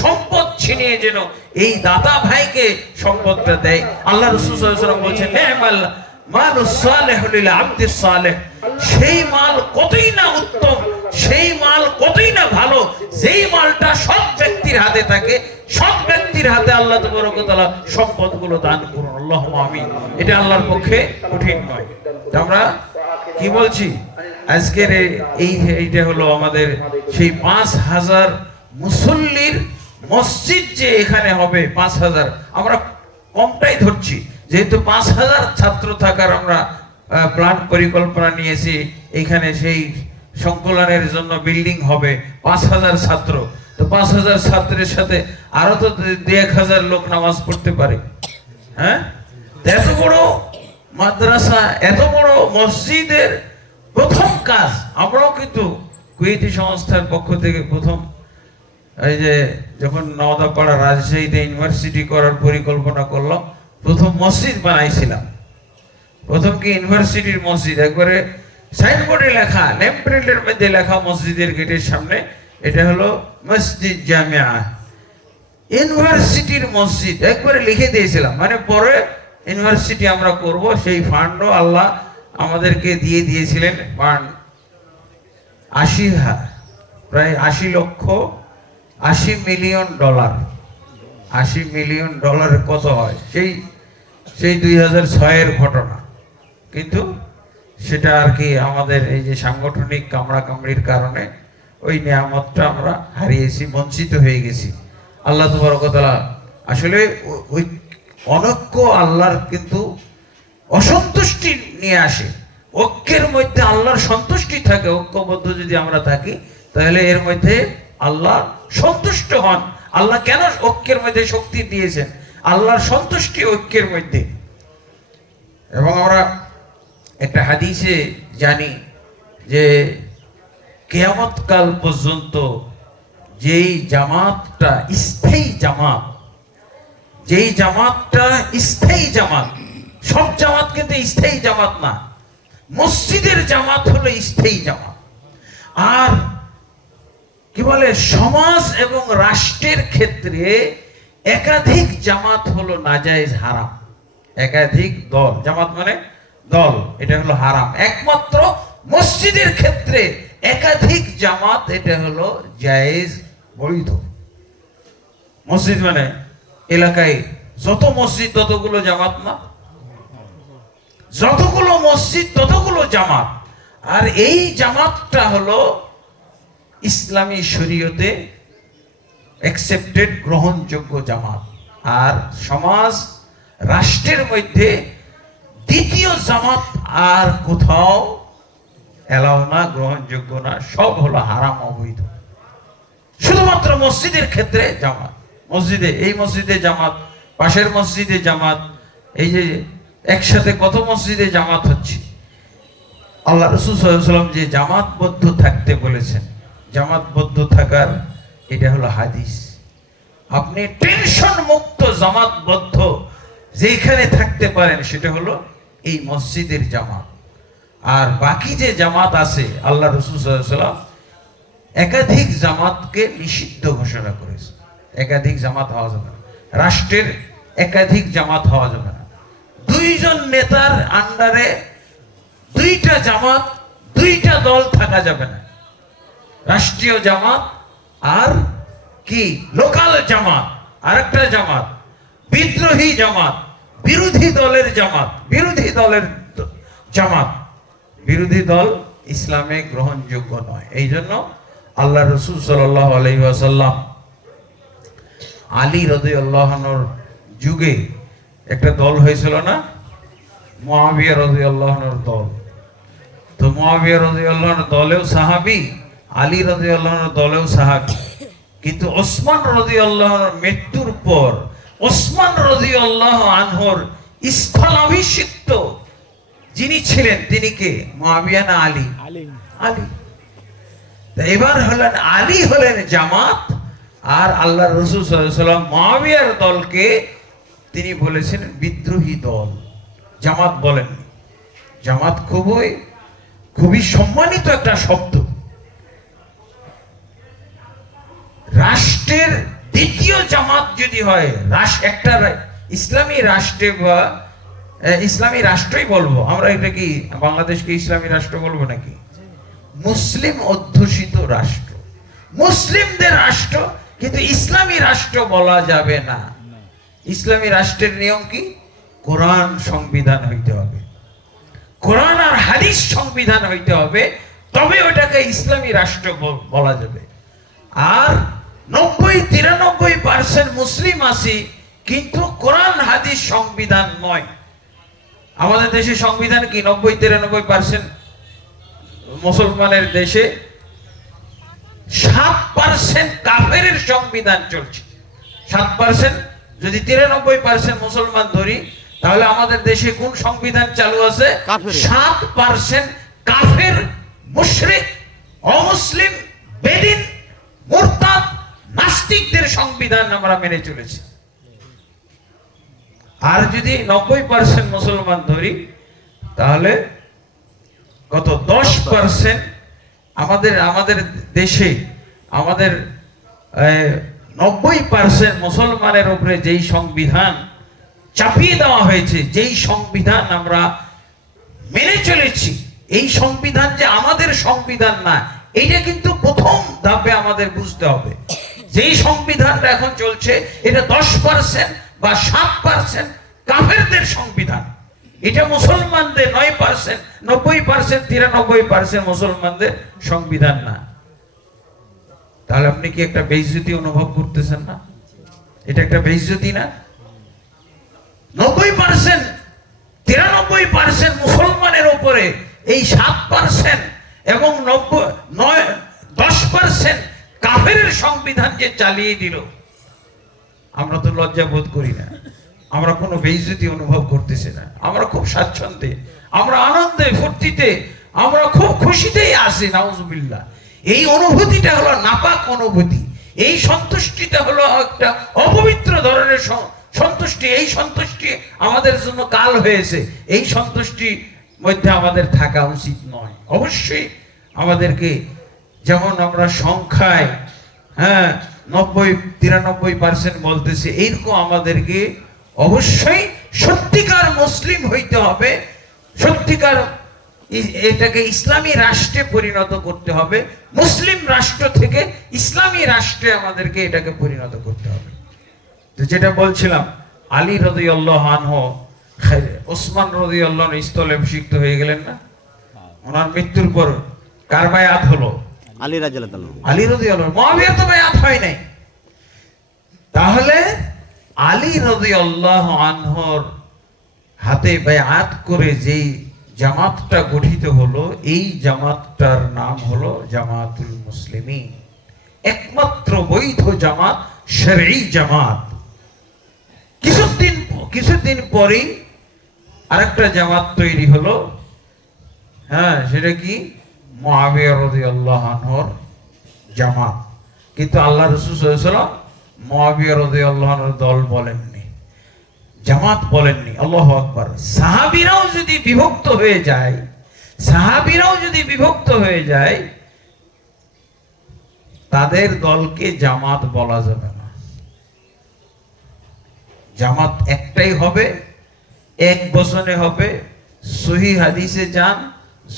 সম্পদ ছিনিয়ে যেন এই দাতা ভাইকে সম্পদটা দেয়। আল্লাহ রাসূল সাল্লাল্লাহু আলাইহি ওয়াসাল্লাম বলেছেন নি'মাল মালুস সালিহু লিল আবদিস সালিহ, সেই মাল কতই না উত্তম, সেই মাল কতই না ভালো, যেই মালটা সৎ ব্যক্তির হাতে থাকে, সৎ ব্যক্তির হাতে আল্লাহ তাবারক ওয়া তাআলা সম্পদগুলো দান করুন, আল্লাহুম্মা আমিন। এটা আল্লাহর পক্ষে কঠিন নয়। আমরা কি বলছি আজকের এইটা হলো আমাদের সেই 5000 মুসল্লির মসজিদ যে এখানে হবে 5000, আমরা কমটাই ধরছি, যেহেতু 5000 ছাত্র থাকার আমরা প্ল্যান পরিকল্পনা নিয়েছি, এখানে সেই সংকলনের জন্য বিল্ডিং হবে 5000 ছাত্র, তো 5000 ছাত্রের সাথে আরো তো 1000 লোক নামাজ পড়তে পারে। হ্যাঁ, এত বড় মাদ্রাসা, এত বড় মসজিদের প্রথম কাজ আমরাও কিন্তু কুয়েতি সংস্থার পক্ষ থেকে প্রথম এই যে যখন নওদাপাড়া রাজশাহীতে ইউনিভার্সিটি করার পরিকল্পনা করলাম, প্রথম মসজিদ বানাইছিলাম। প্রথম কি ইউনিভার্সিটির মসজিদ, একবারে সাইনবোর্ডে লেখা, নেম প্লেটের মধ্যে লেখা মসজিদের গেটের সামনে, এটা হলো মসজিদ জামিয়া, ইউনিভার্সিটির মসজিদ একবারে লিখে দিয়েছিলাম। মানে পরে ইউনিভার্সিটি আমরা করব, সেই ফান্ডও আল্লাহ আমাদেরকে দিয়ে দিয়েছিলেন ফান্ড, 80 প্রায় 80 লক্ষ, 80 মিলিয়ন ডলার। 80 মিলিয়ন ডলার কত হয়, সেই 2006-এর ঘটনা। কিন্তু সেটা আর কি আমাদের এই যে সাংগঠনিক কামড়াকামড়ির কারণে ওই নিয়ামতটা আমরা হারিয়েছি, বঞ্চিত হয়ে গেছি। আল্লাহ তাবারক ওয়া তাআলা আসলে ওই অনৈক্য আল্লাহর কিন্তু অসন্তুষ্টি নিয়ে আসে। ঐক্যের মধ্যে আল্লাহর সন্তুষ্টি থাকে, ঐক্যবদ্ধ যদি আমরা থাকি তাহলে এর মধ্যে আল্লাহ সন্তুষ্ট হন। আল্লাহ কেন ঐক্যের মধ্যে শক্তি দিয়েছেন? আল্লাহর সন্তুষ্টি ঐক্যের মধ্যে। এবং আমরা একটা হাদিসে জানি যে কিয়ামত কাল পর্যন্ত যেই জামাতটা স্থায়ী জামাত, যেই জামাতটা স্থায়ী জামাত, সব জামাত কিন্তু স্থায়ী জামাত না, মসজিদের জামাত হলো স্থায়ী জামাত। আর কি বলে, সমাজ এবং রাষ্ট্রের ক্ষেত্রে একাধিক জামাত হলো নাজায়েজ, হারাম। একাধিক দল, জামাত মানে দল, এটা হলো হারাম। একমাত্র মসজিদের ক্ষেত্রে একাধিক জামাত, এটা হলো জায়েজ, বৈধ। মসজিদ মানে এলাকায় যত মসজিদ ততগুলো জামাত না, যতগুলো মসজিদ ততগুলো জামাত। আর এই জামাতটা হলো ইসলামী শরীয়তে অ্যাকসেপ্টেড, গ্রহণযোগ্য জামাত। আর সমাজ রাষ্ট্রের মধ্যে দ্বিতীয় জামাত আর কোথাও এলাও না, গ্রহণযোগ্য না, সব হলো হারাম, অবৈধ। শুধুমাত্র মসজিদের ক্ষেত্রে জামাত, মসজিদে, এই মসজিদে জামাত, পাশের মসজিদে জামাত, এই যে একসাথে কত মসজিদে জামাত হচ্ছে। আল্লাহ রাসূল সাল্লাল্লাহু আলাইহি ওয়াসাল্লাম যে জামাতবদ্ধ থাকতে বলেছেন, জামাতবদ্ধ থাকার এটা হলো হাদিস। আপনি টেনশন মুক্ত জামাতবদ্ধ যেখানে থাকতে পারেন সেটা হলো এই মসজিদের জামাত। আর বাকি যে জামাত আছে, আল্লাহ রাসূল সাল্লাল্লাহু আলাইহি ওয়াসাল্লাম একাধিক জামাতকে নিষিদ্ধ ঘোষণা করেছে। একাধিক জামাত হওয়া যাবে না, রাষ্ট্রের একাধিক জামাত হওয়া যাবে না। দুইজন নেতার আন্ডারে দুইটা জামাত, দুইটা দল থাকা যাবে না। রাষ্ট্রীয় জামাত আর কি লোকাল জামাত, আরেকটা জামাত বিদ্রোহী জামাত, বিরোধী দলের জামাত। বিরোধী দলের জামাত, বিরোধী দল ইসলামে গ্রহণযোগ্য নয়। এই জন্য আল্লাহ রসুল সাল্লাল্লাহু আলাইহি ওয়াসাল্লাম আলী রাদিয়াল্লাহু আনহুর যুগে একটা দল হয়েছিল না, মুআবিয়া রাদিয়াল্লাহু আনহুর দল। তো মুআবিয়া রাদিয়াল্লাহু আনহুর দলেও সাহাবী, আলী রাদিয়াল্লাহু আনহুর দলেও সাহাবী। কিন্তু ওসমান রাদিয়াল্লাহু আনহুর মৃত্যুর পর ওসমান রাদিয়াল্লাহু আনহুর স্থলাভিষিক্ত যিনি ছিলেন তিনি কে? মুআবিয়া না আলী? আলী। এবার হলেন আলী হলেন জামাত, আর আল্লাহ রাসূল সাল্লাল্লাহু আলাইহি ওয়াসাল্লাম মুআবিয়ার দলকে তিনি বলেছিলেন বিদ্রোহী দল, জামাত বলেননি। জামাত খুবই সম্মানিত একটা শব্দ। রাষ্ট্রের দ্বিতীয় জামাত যদি হয়, একটা ইসলামী রাষ্ট্রে বা ইসলামী রাষ্ট্রই বলবো আমরা, এটা কি বাংলাদেশকে ইসলামী রাষ্ট্র বলবো নাকি? মুসলিম অধ্যুষিত রাষ্ট্র, মুসলিমদের রাষ্ট্র, কিন্তু ইসলামী রাষ্ট্র বলা যাবে না। ইসলামী রাষ্ট্রের নিয়ম কি? কোরআন সংবিধান হইতে হবে, কোরআন আর হাদিস সংবিধান হইতে হবে, তবে ওটাকে ইসলামী রাষ্ট্র বলা যাবে। আর 90-93% মুসলিম আছি, কিন্তু কোরআন হাদিস সংবিধান নয়। আমাদের দেশে সংবিধান কি? 90-93% মুসলমানের দেশে 7% কাফেরের সংবিধান চলছে। 7%, যদি 93% মুসলমান ধরি, তাহলে আমাদের দেশে কোন সংবিধান চালু আছে? 7% কাফের, মুশরিক, অমুসলিম, বেদিন, মুরতাদ, নাস্তিকদের সংবিধান আমরা মেনে চলেছি। আর যদি 90% মুসলমান ধরি, তাহলে কত? 10% আমাদের দেশে আমাদের 90% মুসলমানের উপরে যেই সংবিধান চাপিয়ে দেওয়া হয়েছে, যেই সংবিধান আমরা মেনে চলেছি, এই সংবিধান যে আমাদের সংবিধান না, এইটা কিন্তু প্রথম ধাপে আমাদের বুঝতে হবে। যেই সংবিধানটা এখন চলছে, এটা 10% বা 7% কাফেরদের সংবিধান। এটা মুসলমানদের 9%, 90%, 93% মুসলমানদের সংবিধান না। তাহলে আপনি কি একটা বেইজ্জতি অনুভব করতেছেন না? এটা একটা বেইজ্জতি না? 90%, 93% মুসলমানের উপরে এই 7% এবং 10% কাফেরের সংবিধান যে চালিয়ে দিল, আমরা তো লজ্জা বোধ করি না, আমরা কোনো বেইজ্জতি অনুভব করতেছি না, আমরা খুব স্বাচ্ছন্দ্যে, আমরা আনন্দে, ফুর্তিতে, আমরা খুব খুশিতেই আছি। নাউজুবিল্লাহ। এই অনুভূতিটা হলো নাপাক অনুভূতি, এই সন্তুষ্টিটা হলো একটা অপবিত্র ধরনের সন্তুষ্টি। এই সন্তুষ্টি আমাদের জন্য কাল হয়েছে, এই সন্তুষ্টির মধ্যে আমাদের থাকা উচিত নয়। অবশ্যই আমাদেরকে, যেমন আমরা সংখ্যায় 90-93% বলতেছি, এইরকম আমাদেরকে অবশ্যই সত্যিকার মুসলিম হইতে হবে, সত্যিকার এটাকে ইসলামী রাষ্ট্রে পরিণত করতে হবে। মুসলিম রাষ্ট্র থেকে ইসলামী রাষ্ট্রে আমাদেরকে এটাকে পরিণত করতে হবে। তো যেটা বলছিলাম, আলী রাদিয়াল্লাহু আনহু ওসমান রাদিয়াল্লাহু আনহু স্থলাভিষিক্ত হয়ে গেলেন না? ওনার মৃত্যুর পর কার বায়াত হলো? আলী রাদিয়াল্লাহু আনহু। আলী রাদিয়াল্লাহু আনহু। মুআবিয়ার তো বায়াত হয় নাই। তাহলে আলী রাদিয়াল্লাহু আনহুর হাতে বায়াত করে যেই জামাতটা গঠিত হলো, এই জামাতটার নাম হলো জামাতুল মুসলিমিন, একমাত্র বৈধ জামাত, শরঈ জামাত। কিছুদিন পরেই আরেকটা জামাত তৈরি হলো, সেটা কি? মুআবিয়া রাদিয়াল্লাহু আনহুর জামাত। কিন্তু আল্লাহ রাসূল সাল্লাল্লাহু আলাইহি ওয়াসাল্লাম মুআবিয়া রাদিয়াল্লাহু আনহুর দল বলেননি, জামাত বলেননি। আল্লাহু আকবার। সাহাবীরাও যদি বিভক্ত হয়ে যায়, তাদের দলকে জামাত বলা যাবে না। জামাত একটাই হবে, এক বচনে হবে। সহিহ হাদিসে যান,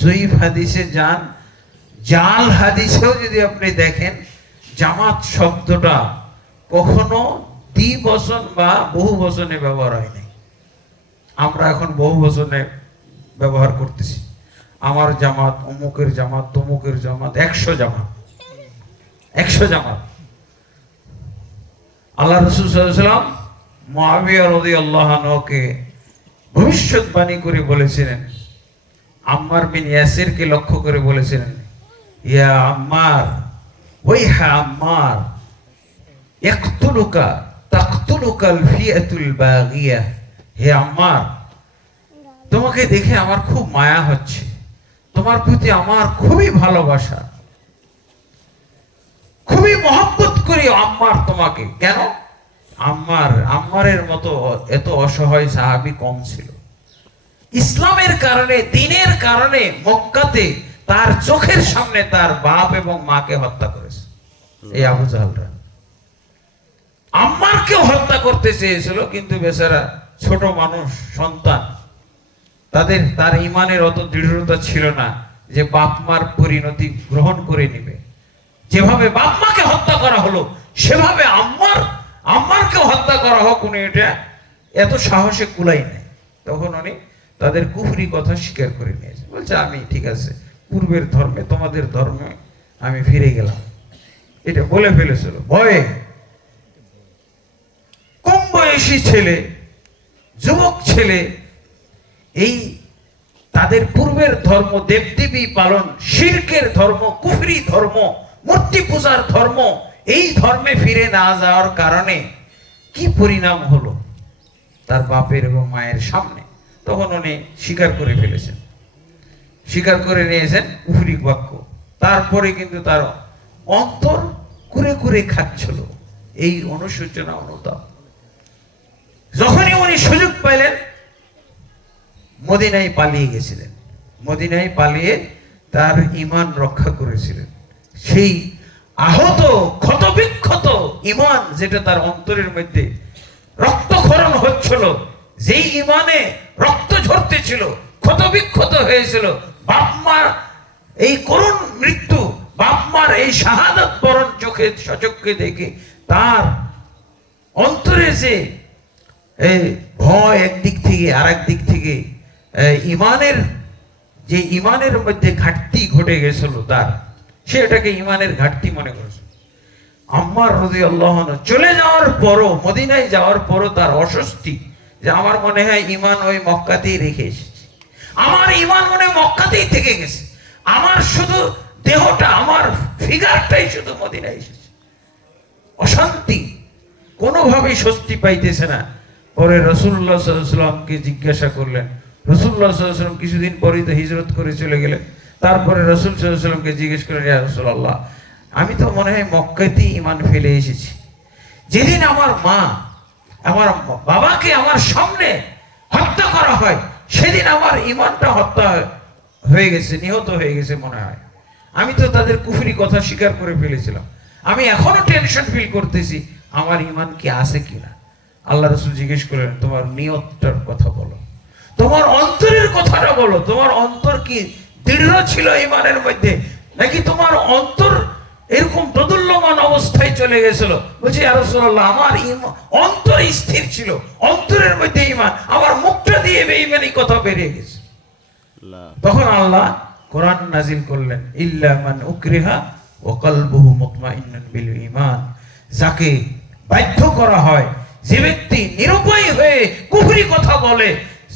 জয়ীফ হাদিসে যান, জাল হাদিসেও যদি আপনি দেখেন, জামাত শব্দটা কখনো দ্বিবচন বা বহু বচনে ব্যবহার হয়নি। আমরা এখন বহু বচনে ব্যবহার করতেছি। আমার জামাত, অমুকের জামাত, তমুকের জামাত, 100 জামাত, 100 জামাত। আল্লাহ রাসূল সাল্লাল্লাহু আলাইহি ওয়াসাল্লাম মুআবিয়া রাদিয়াল্লাহু আনহুকে ভবিষ্যৎবাণী করে বলেছিলেন, আম্মার বিন ইয়াসিরকে লক্ষ্য করে বলেছিলেন, ইয়া আম্মার, ওয়াইহা আম্মার, ইয়াকতুলুকা তাকতুলুকাল ফিয়াতুল বাগিয়া। হে আম্মার, তোমাকে দেখে আমার খুব মায়া হচ্ছে, তোমার প্রতি আমার খুবই ভালোবাসা, খুবই মহব্বত করি আম্মার তোমাকে। কেন? আম্মারের মতো এত অসহায় সাহাবী কম ছিল। ইসলামের কারণে, দ্বীনের কারণে মক্কাতে তার চোখের সামনে তার বাপ এবং মাকে হত্যা করেছে এই আবু জাহলরা। আম্মারকেও হত্যা করতে চেয়েছিল, কিন্তু বেচারা ছোট মানুষ, সন্তান, তার ইমানের অত দৃঢ়তা ছিল না যে বাপ মার পরিণতি গ্রহণ করে নিবে। যেভাবে বাপ মাকে হত্যা করা হলো, সেভাবে আম্মারকেও হত্যা করা হোক, উনি এটা এত সাহসে কুলাই নাই। তখন উনি তাদের কুফরি কথা স্বীকার করে নিয়েছে, বলছে আমি ঠিক আছে, পূর্বের ধর্মে, তোমাদের ধর্মে আমি ফিরে গেলাম। এটা বলে ফেলেছিল ভয়ে। কম বয়সী ছেলে, যুবক ছেলে, এই তাদের পূর্বের ধর্ম, দেবদেবী পালন, শিরকের ধর্ম, কুফরি ধর্ম, মূর্তি পূজার ধর্ম, এই ধর্মে ফিরে না যাওয়ার কারণে কি পরিণাম হলো তার বাপের এবং মায়ের সামনে, তখন উনি স্বীকার করে ফেলেছেন, স্বীকার করে নিয়েছেন কুফরি বাক্য। তারপরে কিন্তু তার অন্তর কুরে কুরে খাচ্ছিল এই অনুশোচনা, অনুতাপ। যখনই উনি সুযোগ পাইলেন, মদিনায় পালিয়ে গেছিলেন। মদিনায় পালিয়ে তার ঈমান রক্ষা করেছিলেন। সেই আহত, ক্ষতবিক্ষত ঈমান, যেটা তার অন্তরের মধ্যে রক্তক্ষরণ হচ্ছিল, যেই ঈমানে রক্ত ঝরতেছিল, ক্ষতবিক্ষত হয়েছিল, বাপ মার এই করুণ মৃত্যু, বাপ মার এই শাহাদাত বরণ চোখে সচক্ষে দেখে তার অন্তরে যে এই ভয় একদিক থেকে, আর একদিক থেকে ঈমানের মধ্যে ঘাটতি ঘটে গেছিল তার, সে এটাকে ঈমানের ঘাটতি মনে করেছে। আম্মার রাদিয়াল্লাহু আনহু চলে যাওয়ার পরও, মদিনায় যাওয়ার পরও তার অস্বস্তি, যে আমার মনে হয় ঈমান ওই মক্কাতেই রেখে এসেছি, আমার ঈমান মনে হয় মক্কাতেই থেকে গেছে, আমার শুধু দেহটা, আমার ফিগারটাই শুধু মদিনায় এসেছে। অশান্তি, কোনোভাবেই স্বস্তি পাইতেছে না। পরে রাসূলুল্লাহ সাল্লাল্লাহু আলাইহি ওয়াসাল্লামকে জিজ্ঞাসা করলেন। রাসূলুল্লাহ সাল্লাল্লাহু আলাইহি ওয়াসাল্লাম কিছুদিন পরেই তো হিজরত করে চলে গেলেন। তারপরে রাসূল সাল্লাল্লাহু আলাইহি ওয়াসাল্লামকে জিজ্ঞেস করলেন, ইয়া রাসূলুল্লাহ, আমি তো মনে হয় মক্কাতেই ঈমান ফেলে এসেছি। যেদিন আমার মা, আমার বাবাকে আমার সামনে হত্যা করা হয়, সেদিন আমার ঈমানটা হত্যা হয়ে গেছে, নিহত হয়ে গেছে মনে হয়। আমি তো তাদের কুফরি কথা স্বীকার করে ফেলেছিলাম। আমি এখনো টেনশন ফিল করতেছি, আমার ঈমান কি আছে কিনা। আল্লাহ রাসূল জিজ্ঞেস করলেন, তোমার নিয়তটার কথা বলো, তোমার অন্তরের কথাটা বলো, তোমার অন্তর কি দৃঢ় ছিল ঈমানের মধ্যে, নাকি তোমার অন্তর এরকম দোদুল্যমান অবস্থায় চলে গেছিল? বলছে, ইয়া রাসূলুল্লাহ, আমার অন্তর স্থির ছিল, অন্তরের মধ্যে ঈমান, আমার মুখটা দিয়ে বেঈমানি কথা বেরিয়ে গেছে। তখন আল্লাহ কোরআন নাজিল করলেন, ইল্লা মান উকরিহা ওয়া কলবুহু মুতমাইন্নুন বিল ঈমান। যাকে বাধ্য করা হয়, যে ব্যক্তি নিরুপায় হয়ে কুফরি কথা বলে,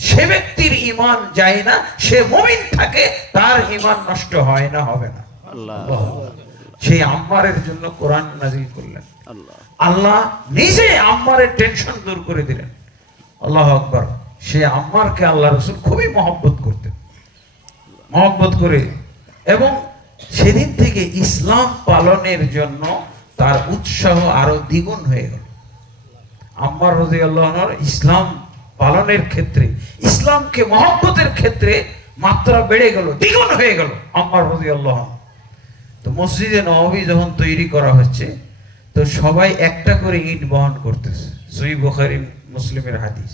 সে ব্যক্তির ঈমান যায় না, সে মুমিন থাকে, তার ঈমান নষ্ট হয় না, হবে না। আল্লাহ সেই আম্মারের জন্য কোরআন নাজিল করলেন। আল্লাহ নিজে আম্মারের টেনশন দূর করে দিলেন। আল্লাহু আকবার। সে আম্মারকে আল্লাহ রাসূল খুবই মহব্বত করতেন, মহব্বত করে, এবং সেদিন থেকে ইসলাম পালনের জন্য তার উৎসাহ আরো দ্বিগুণ হয়ে গেল। আম্মার রাদিয়াল্লাহু আনহু ইসলাম পালনের ক্ষেত্রে, ইসলামকে মহব্বতের ক্ষেত্রে মাত্রা বেড়ে গেল, দ্বিগুণ হয়ে গেল আম্মার রাদিয়াল্লাহু আনহু। তো মসজিদে নববী যখন তৈরি করা হচ্ছে, তো সবাই একটা করে ইট বহন করতেছে। সহিহ বুখারী মুসলিমের হাদিস,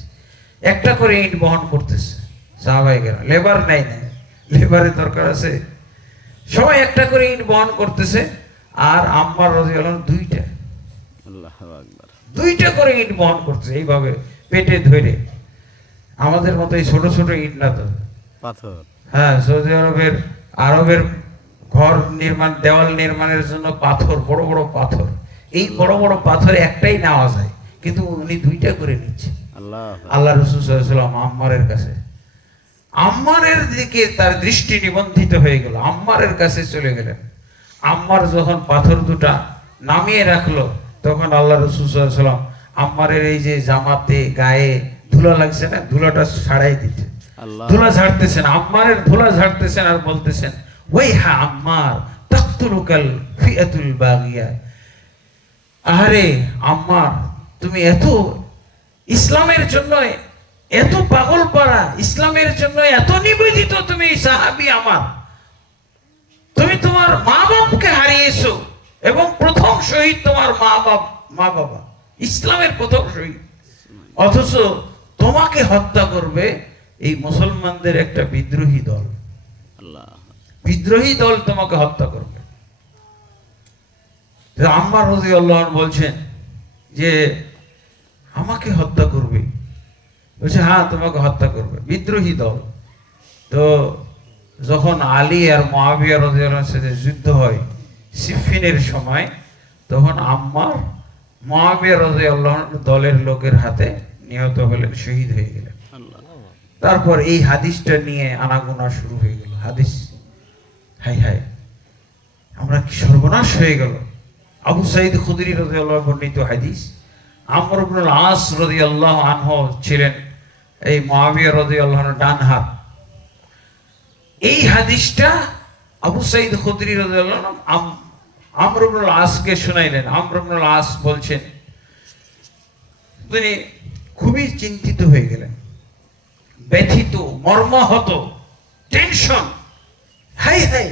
একটা করে ইট বহন করতেছে সাহাবায়ে কেরাম, লেবার নাই, লেবারের দরকার আছে? সবাই একটা করে ইট বহন করতেছে, আর আম্মার রাদিয়াল্লাহু আনহু আল্লাহু আকবার। দুইটা করে ইট বহন করছে এইভাবে পেটে ধরে। আমাদের মতো এই ছোট ছোট ইট না তো। পাথর। হ্যাঁ, সৌদি আরবের ঘর নির্মাণ, দেওয়াল নির্মাণের জন্য পাথর, বড় বড় পাথর, এই বড় বড় পাথরে একটাই নেওয়া যায়, কিন্তু উনি দুইটা করে নিচ্ছে। আল্লাহ রাসূল সাল্লাল্লাহু আলাইহি ওয়াসাল্লাম আম্মারের কাছে, আম্মারের দিকে তার দৃষ্টি নিবন্ধিত হয়ে গেল, আম্মারের কাছে চলে গেলেন। আম্মার যখন পাথর দুটা নামিয়ে রাখলো, তখন আল্লাহ রাসূল সাল্লাল্লাহু আলাইহি ওয়াসাল্লাম আম্মারের এই যে জামাতে গায়ে ধুলা লাগছে না, ধুলাটা ছাড়াই দিতে, ধুলা ঝাড়তেছেন, আম্মারের ধুলা ঝাড়তেছেন আর বলতেছেন, ওয়াইহা আম্মার তাকতুলুকাল ফিআতুল বাগিয়া। আরে আম্মার, তুমি এত ইসলামের জন্য এত পাগল পাড়া, ইসলামের জন্য এত নিবেদিত তুমি সাহাবী আমার, তুমি তোমার মা বাপকে হারিয়েছো, এবং প্রথম শহীদ তোমার মা বাবা, ইসলামের প্রথম শহীদ, অথচ তোমাকে হত্যা করবে এই মুসলমানদের একটা বিদ্রোহী দল। বিদ্রোহী দল তোমাকে হত্যা করবে। আম্মার রাদিয়াল্লাহু আনহু বলছেন যে আমাকে হত্যা করবে? বলছে হ্যাঁ, তোমাকে হত্যা করবে, বিদ্রোহী দল। তো যখন আলী আর মুআবিয়া রাদিয়াল্লাহু আনহুর সাথে যুদ্ধ হয় সিফফিনের সময়, তখন আম্মার মুআবিয়া রাদিয়াল্লাহু আনহু দলের লোকের হাতে নিহত হলেন, শহীদ হয়ে গেলেন। তারপর এই হাদিসটা নিয়ে আনাগোনা শুরু হয়ে গেল। হাদিস, হাই হাই, আমরা কি সর্বনাশ হয়ে গেল। আবু সাঈদ খুদরি রাদিয়াল্লাহু আনহু বর্ণিত হাদিস, আমর ইবনুল আস রাদিয়াল্লাহু আনহু ছিলেন এই মুআবিয়া রাদিয়াল্লাহু আনহুর ডান হাত। এই হাদিসটা আবু সাঈদ খুদরি রাদিয়াল্লাহু আনহু আমর ইবনুল আসকে শোনাইলেন। আমর ইবনুল আস বলছেন, তিনি খুবই চিন্তিত হয়ে গেলেন, ব্যথিত, মর্মাহত, টেনশন। হাই হাই,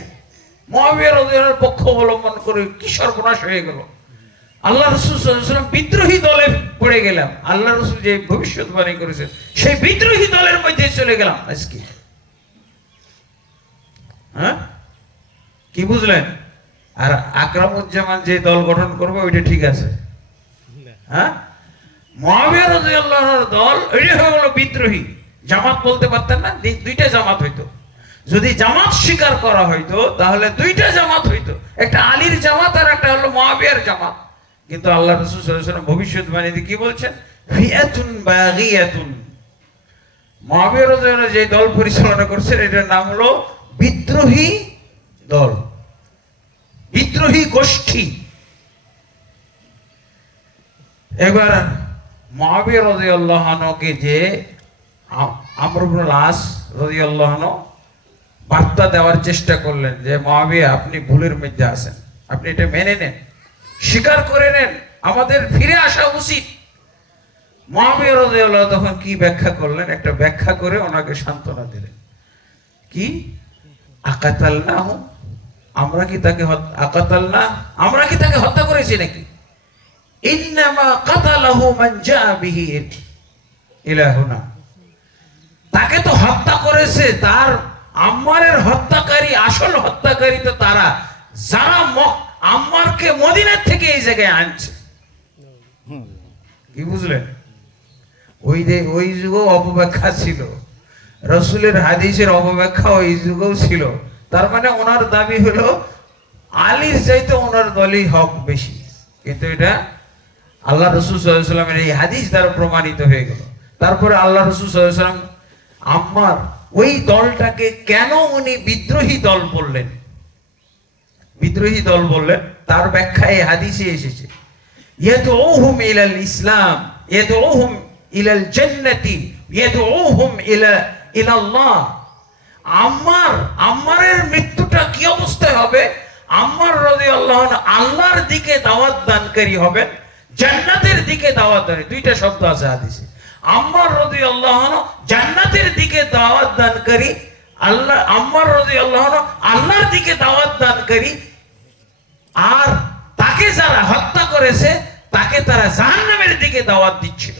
মুআবিয়া রাদিয়াল্লাহু আনহুর পক্ষ অবলম্বন করে কি সর্বনাশ হয়ে গেল। আল্লাহ রাসূল সাল্লাল্লাহু আলাইহি ওয়াসাল্লাম বিদ্রোহী দলে পড়ে গেলাম। আল্লাহ রাসূল যে ভবিষ্যৎবাণী করেছেন সেই বিদ্রোহী দলের মধ্যে চলে গেলাম আজকে। হ্যাঁ, কি বুঝলেন? আর আকরামুজ্জামান যে দল গঠন করবে ওইটা ঠিক আছে। হ্যাঁ, মুআবিয়া রাদিয়াল্লাহু আনহুর দল এটা হয়ে গেল বিদ্রোহী। জামাত বলতে পারতেন না? দুইটা জামাত হইতো। যদি জামাত স্বীকার করা হইতো তাহলে দুইটা জামাত হইতো, একটা আলীর জামাত আর একটা হলো মুআবিয়ার জামাত। কিন্তু আল্লাহ রাসূল সাল্লাল্লাহু আলাইহি ওয়াসাল্লাম ভবিষ্যৎবাণীতে কি বলছেন? ফিআতুন বাগিয়াতুন। মুআবিয়া রাদিয়াল্লাহু আনহু যে দল পরিচালনা করছেন এটার নাম হলো বিদ্রোহী দল, বিদ্রোহী গোষ্ঠী। এবার মুআবিয়া রাদিয়াল্লাহু আনহুকে যে আমর ইবনুল আস রাদিয়াল্লাহু আনহু বার্তা দেওয়ার চেষ্টা করলেন যে মুআবিয়া, আপনি ভুলের মধ্যে আছেন, আপনি এটা মেনে নেন, স্বীকার করে নেন, আমাদের ফিরে আসা উচিত। মুআবিয়া রাদিয়াল্লাহু আনহু তখন কি ব্যাখ্যা করলেন? একটা ব্যাখ্যা করে ওনাকে সান্ত্বনা দিলেন। কি? আকাতালনাহু, আমরা কি তাকে আকাতালনা, আমরা কি তাকে হত্যা করেছি নাকি? ইন্নামা কাতালাহু মান জাআ বিহি ইলাহুনা, তাকে তো হত্যা করেছে, তার আম্মারের হত্যাকারী, আসল হত্যাকারী তো তারা যারা আম্মারকে মদিনা থেকে এই জায়গায় আনছে। কি বুঝলেন? ওই যুগেও অপব্যাখ্যা ছিল, রাসূলের হাদিসের অপব্যাখ্যা ওই যুগেও ছিল। তার মানে ওনার দাবি হলো আলীর চাইতে ওনার দলই হক বেশি, কিন্তু এটা আল্লাহ রাসূল সাল্লাল্লাহু আলাইহি ওয়াসাল্লামের এই হাদিস দ্বারা প্রমাণিত হয়ে গেল। তারপরে আল্লাহ রাসূল সাল্লাল্লাহু আলাইহি ওয়াসাল্লাম আম্মার ওই দলটাকে কেন উনি বিদ্রোহী দল বললেন, বিদ্রোহী দল বললেন, তার ব্যাখ্যা এই হাদিসে এসেছে। ইয়াদউহুম ইলাল ইসলাম, ইয়াদউহুম ইলাল জান্নাতি, ইয়াদউহুম ইলাল্লাহ। আম্মারের মৃত্যুটা কি অবস্থায় হবে? আম্মার রাদিয়াল্লাহু আনহু আল্লাহর দিকে দাওয়াত দানকারী হবেন, জান্নাতের দিকে দাওয়াত দান। দুইটা শব্দ আছে হাদিসে। আম্মার রাদিয়াল্লাহু আনহু জান্নাতের দিকে দাওয়াত দানকারী, আম্মার রাদিয়াল্লাহু আনহু আল্লাহর দিকে দাওয়াত দানকারী, আর তাকে যারা হত্যা করেছে তাকে তারা জাহান্নামের দিকে দাওয়াত দিচ্ছিল।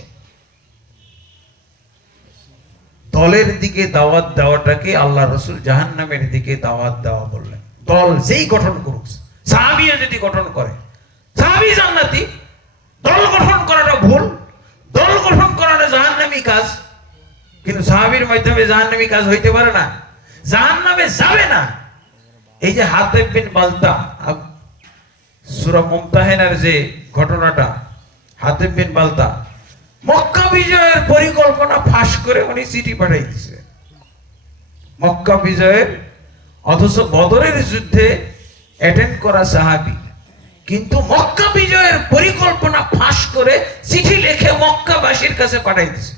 দলের দিকে দাওয়াত দেওয়াটাকে আল্লাহ রসুল জাহান্নামের দিকে দাওয়াত দেওয়া বললেন। দল যেই গঠন করুক, সাহাবিও যদি গঠন করে সাহাবি জান্নাতি, দল গঠন করাটা ভুল, দল গঠন করাটা জাহান্নামী কাজ। কিন্তু সাহাবীর মাধ্যমে জাহান্নামী কাজ হইতে পারে না, জাহান্নামে যাবে না। এই যে হাতেব বিন বালতা, সূরা মুমতাহিনার যে ঘটনাটা, হাতেব বিন বালতা মক্কা বিজয়ের পরিকল্পনা ফাঁস করে উনি চিঠি পাঠিয়ে দিয়েছে মক্কা বিজয়ের, অথচ বদরের যুদ্ধে অ্যাটেন্ড করা সাহাবী, কিন্তু মক্কা বিজয়ের পরিকল্পনা ফাঁস করে চিঠি লিখে মক্কাবাসীর কাছে পাঠিয়ে দিয়েছে।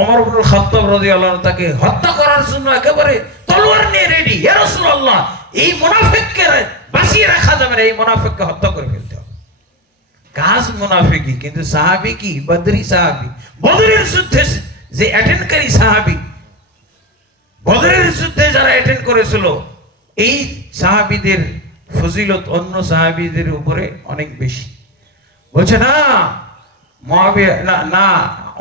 ওমর ইবনুল খাত্তাব রাদিয়াল্লাহু আনহু তাকে হত্যা করার জন্য একেবারে তলোয়ার নিয়ে রেডি। ইয়া রাসূলুল্লাহ, এই মুনাফিককে বাঁচিয়ে রাখা যাবে না, এই মুনাফিককে হত্যা করে ফেলতে হবে। কাজ মুনাফিকি, কিন্তু সাহাবী কি বদরি সাহাবী, বদরের যুদ্ধে যে অ্যাটেন্ডকারী সাহাবী, বদরের যুদ্ধে যারা অ্যাটেন্ড করেছিল, এই সাহাবীদের ফজিলত অন্য সাহাবীদের উপরে অনেক বেশি। বলছে না মুআবিয়া, না না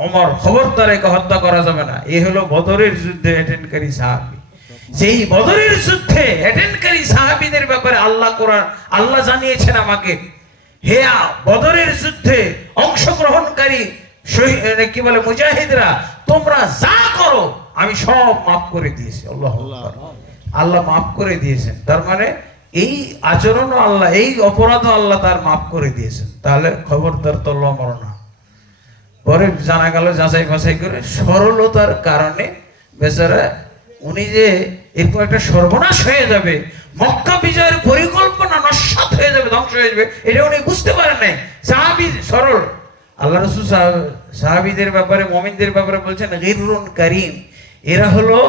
ওমর, খবরদার একে হত্যা করা যাবে না, এ হলো বদরের যুদ্ধে অ্যাটেন্ডকারী সাহাবী। যেই বদরের যুদ্ধে অ্যাটেন্ডকারী সাহাবীদের ব্যাপারে আল্লাহ জানিয়েছেন আমাকে, হে বদরের যুদ্ধে অংশগ্রহণকারী কি বলে মুজাহিদরা, তোমরা যা করো আমি সব মাফ করে দিয়েছি। আল্লাহ মাফ করে দিয়েছেন, তার মানে এই আচরণও আল্লাহ, এই অপরাধও আল্লাহ তার মাফ করে দিয়েছেন। তাহলে খবরদার তলোয়ার মারো না। পরে জানা গেল যাচাই বাছাই করে সরলতার কারণে বেচারা উনি যে এরকম একটা সর্বনাশ হয়ে যাবে, মক্কা বিজয়ের পরিকল্পনা নস্যাৎ হয়ে যাবে, ধ্বংস হয়ে যাবে, এটা উনি বুঝতে পারেন নাই। সাহাবী সরল, আল্লাহ রাসূল সাহাবীদের ব্যাপারে, মুমিনদের ব্যাপারে বলছেন গিররুন কারীম, এরা হলো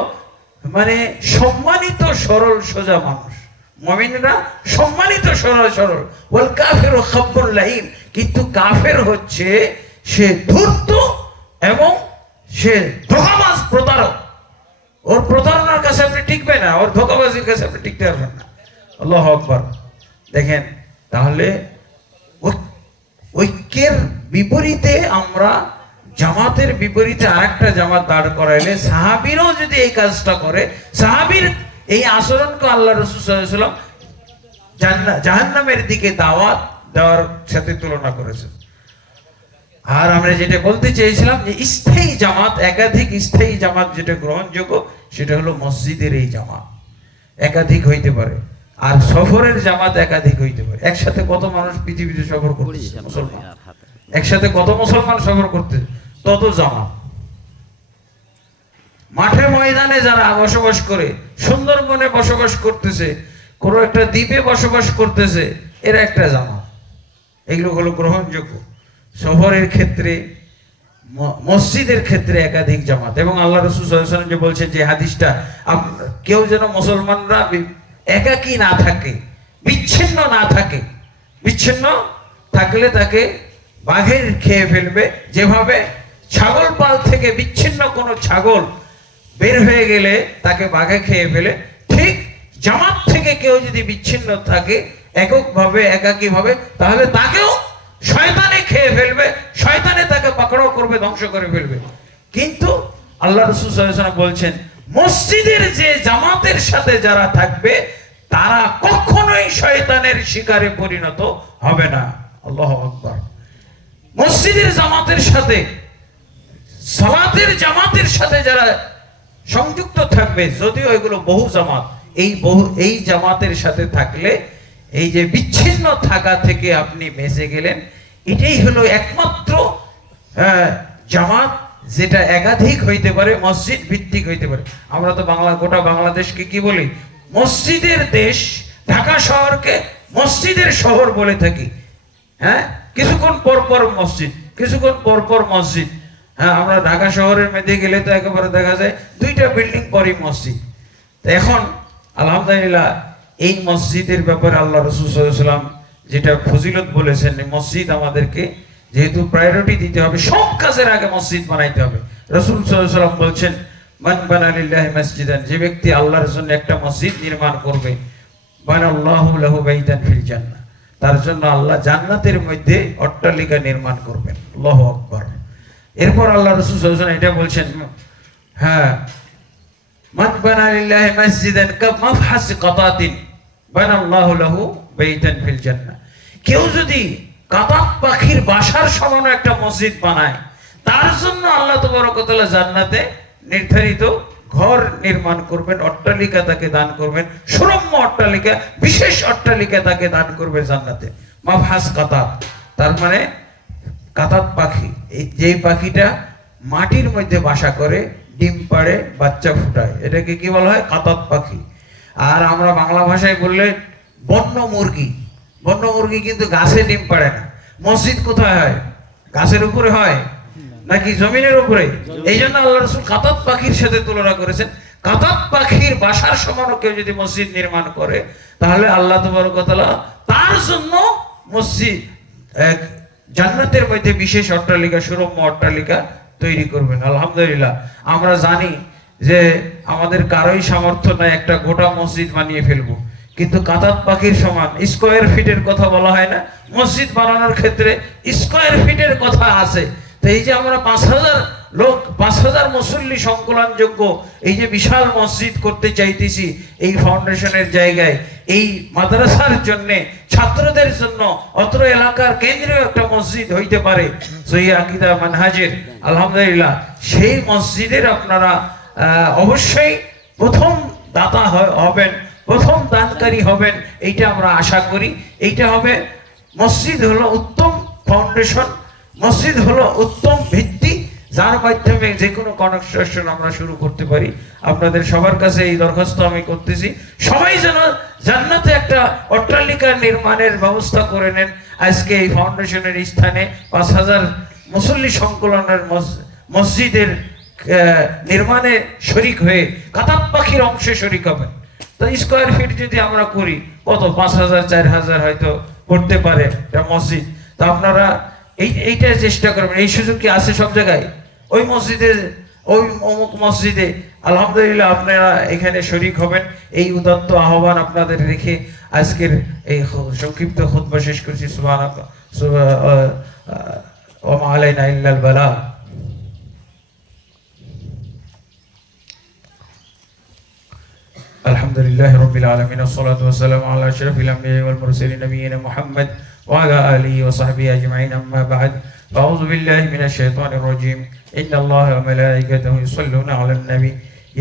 মানে সম্মানিত সরল সোজা মানুষ। মুমিনরা সম্মানিত সরল সরল। ওয়াল কাফিরু খাব্বুল লাইম, কিন্তু কাফের হচ্ছে সে ধূর্ত এবং সে ধোঁকাবাজ, প্রতারক। ওর প্রতারণার কাছে আপনি টিকবেন না, ওর ধোঁকাবাজির কাছে আপনি টিকতে পারবেন না। আল্লাহু আকবার। দেখেন, তাহলে ঐক্যের বিপরীতে আমরা জামাতের বিপরীতে আরেকটা জামাত দাঁড় করাইলে, সাহাবীরও যদি এই কাজটা করে, সাহাবীর এই আচরণকে আল্লাহ রাসূল সাল্লাল্লাহু আলাইহি ওয়াসাল্লাম জাহান্নামের দিকে দাওয়াত দেওয়ার সাথে তুলনা করেছেন। আর আমরা যেটা বলতে চেয়েছিলাম যে স্থায়ী জামাত, একাধিক স্থায়ী জামাত যেটা গ্রহণযোগ্য, সেটা হলো মসজিদের এই জামাত একাধিক হইতে পারে, আর সফরের জামাত একাধিক হইতে পারে। একসাথে কত মানুষ পৃথিবীতে সফর করতেছে, মুসলমান একসাথে কত মুসলমান সফর করতে, তত জামাত। মাঠে ময়দানে যারা বসবাস করে, সুন্দরবনে বসবাস করতেছে, কোনো একটা দ্বীপে বসবাস করতেছে, এরা একটা জামাত। এগুলো হলো গ্রহণযোগ্য। সফরের ক্ষেত্রে, মসজিদের ক্ষেত্রে একাধিক জামাত। এবং আল্লাহ রাসূল সাল্লাল্লাহু আলাইহি ওয়াসাল্লাম যে বলছেন যে হাদিসটা, কেউ যেন মুসলমানরা একাকী না থাকে, বিচ্ছিন্ন না থাকে। বিচ্ছিন্ন থাকলে তাকে বাঘের খেয়ে ফেলবে। যেভাবে ছাগল পাল থেকে বিচ্ছিন্ন কোনো ছাগল বের হয়ে গেলে তাকে বাঘে খেয়ে ফেলে, ঠিক জামাত থেকে কেউ যদি বিচ্ছিন্ন থাকে এককভাবে, একাকীভাবে, তাহলে তাকেও শয়তানে খেয়ে ফেলবে, শয়তানে তাকে পাকড়াও করবে, ধ্বংস করে ফেলবে। কিন্তু আল্লাহ রাসূল সাল্লাল্লাহু আলাইহি ওয়াসাল্লাম বলছেন, মসজিদের যে জামাতের সাথে যারা থাকবে তারা কখনোই শয়তানের শিকারে পরিণত হবে না। আল্লাহু আকবার। মসজিদের জামাতের সাথে, সালাতের জামাতের সাথে যারা সংযুক্ত থাকবে, যদিও এগুলো বহু জামাত, এই জামাতের সাথে থাকলে এই যে বিচ্ছিন্ন থাকা থেকে আপনি বেঁচে গেলেন, এটাই হলো একমাত্র জামাত যেটা একাধিক হইতে পারে, মসজিদ ভিত্তিক হইতে পারে। আমরা তো গোটা বাংলাদেশকে কি বলি? মসজিদের দেশ। ঢাকা শহরকে মসজিদের শহর বলে থাকি। হ্যাঁ, কিছুক্ষণ পরপর মসজিদ, কিছুক্ষণ পরপর মসজিদ। হ্যাঁ, আমরা ঢাকা শহরের মধ্যে গেলে তো একেবারে দেখা যায় 2টা বিল্ডিং পরই মসজিদ। এখন আলহামদুলিল্লাহ এই মসজিদের ব্যাপারে আল্লাহ রাসূল সাল্লাল্লাহু আলাইহি ওয়াসাল্লাম যেটা ফজিলত বলেছেন, মসজিদ আমাদেরকে যেহেতু প্রায়োরিটি দিতে হবে, সব কাজের আগে মসজিদ বানাইতে হবে। রাসূল সাল্লাল্লাহু আলাইহি ওয়াসাল্লাম বলছেন, মান বানা লিল্লাহি মাসজিদান, যে ব্যক্তি আল্লাহর জন্য একটা মসজিদ নির্মাণ করবে, বানাল্লাহু লাহু বাইতান ফিল জান্নাহ, তার জন্য আল্লাহ জান্নাতের মধ্যে অট্টালিকা নির্মাণ করবেন। আল্লাহু আকবার। এরপর আল্লাহ রাসূল সাল্লাল্লাহু আলাইহি ওয়াসাল্লাম এটা বলছেন, হ্যাঁ, মান বানা লিল্লাহি মাসজিদান কামাফহাসি কাতাতিন বানাল্লাহু লাহু বাইতান ফিল জান্নাহ। কেউ যদি কাতাত পাখির বাসার সমান একটা মসজিদ বানায়, তার জন্য আল্লাহ তাবারক ওয়া তাআলা জান্নাতে নির্ধারিত ঘর নির্মাণ করবেন, অট্টালিকা তাকে দান করবেন, সুরম্য অট্টালিকা, বিশেষ অট্টালিকা তাকে দান করবে জান্নাতে। মাফহাস কাতাত, তার মানে কাতাত পাখি, এই যেই পাখিটা মাটির মধ্যে বাসা করে, ডিম পাড়ে, বাচ্চা ফুটায়, এটাকে কি বলা হয়? কাতাত পাখি। আর আমরা বাংলা ভাষায় বললে বন্য মুরগি। বন্য মুরগি কিন্তু গাছে ডিম পাড়ে না। মসজিদ কোথায় হয়? গাছের উপরে হয় নাকি জমিনের উপরে? এই জন্য আল্লাহ রাসূল কাতাত পাখির সাথে তুলনা করেছেন। কাতাত পাখির বাসার সমান কেউ যদি মসজিদ নির্মাণ করে, তাহলে আল্লাহ তাবারক ওয়া তাআলা তার জন্য মসজিদ এক জান্নাতের মধ্যে বিশেষ অট্টালিকা, সুরম্য অট্টালিকা তৈরি করবেন। আলহামদুলিল্লাহ, আমরা জানি যে আমাদের কারোই সামর্থ্য নাই একটা গোটা মসজিদ বানিয়ে ফেলবো, কিন্তু কাতাত পাখির সমান স্কয়ার ফিটের কথা বলা হয় না? মসজিদ বানানোর ক্ষেত্রে স্কয়ার ফিটের কথা আছে। তো এই যে আমরা 5000 লোক, 5000 মুসল্লি সংকলনযোগ্য এই যে বিশাল মসজিদ করতে চাইতেছি এই ফাউন্ডেশনের জায়গায়, এই মাদ্রাসার জন্য, ছাত্রদের জন্য, অত্র এলাকার কেন্দ্রীয় একটা মসজিদ হইতে পারে সহিহ আকীদা মানহাজের। আলহামদুলিল্লাহ, সেই মসজিদের আপনারা অবশ্যই প্রথম দাতা হবেন, প্রথম দানকারী হবেন, এইটা আমরা আশা করি। এইটা হবে, মসজিদ হলো উত্তম ফাউন্ডেশন, মসজিদ হলো উত্তম ভিত্তি, যার মাধ্যমে যে কোনো কনস্ট্রাকশন আমরা শুরু করতে পারি। আপনাদের সবার কাছে এই দরখাস্ত আমি করতেছি, সবাই যেন জান্নাতে একটা অট্টালিকা নির্মাণের ব্যবস্থা করে নেন। আজকে এই ফাউন্ডেশনের স্থানে 5000 মুসল্লি সংকলনের মসজিদের নির্মাণে শরিক হয়ে কাতাত পাখির অংশে শরিক হবেন। তো স্কয়ার ফিট যদি আমরা করি, কত 5000 4000 হয়তো পড়তে পারে এটা মসজিদ। তো আপনারা এইটা চেষ্টা করবেন। এই সুযোগ কি আছে সব জায়গায়? ওই মসজিদে, ওই অমুক মসজিদে, আলহামদুলিল্লাহ আপনারা এখানে শরিক হবেন। এই উদাত্ত আহ্বান আপনাদের রেখে আজকের এই সংক্ষিপ্ত খুতবা শেষ করছি। সুবহানাল্লাহ ওয়া মা আলাইনা ইল্লাল বালাগ। আলহামদুলিল্লাহ রাব্বিল আলামিন, والصلاة والسلام على أشرف الأنبياء والمرسلين نبينا محمد وعلى آله وصحبه أجمعين. أما بعد، أعوذ بالله من الشيطان الرجيم. إن الله وملائكته يصلون على النبي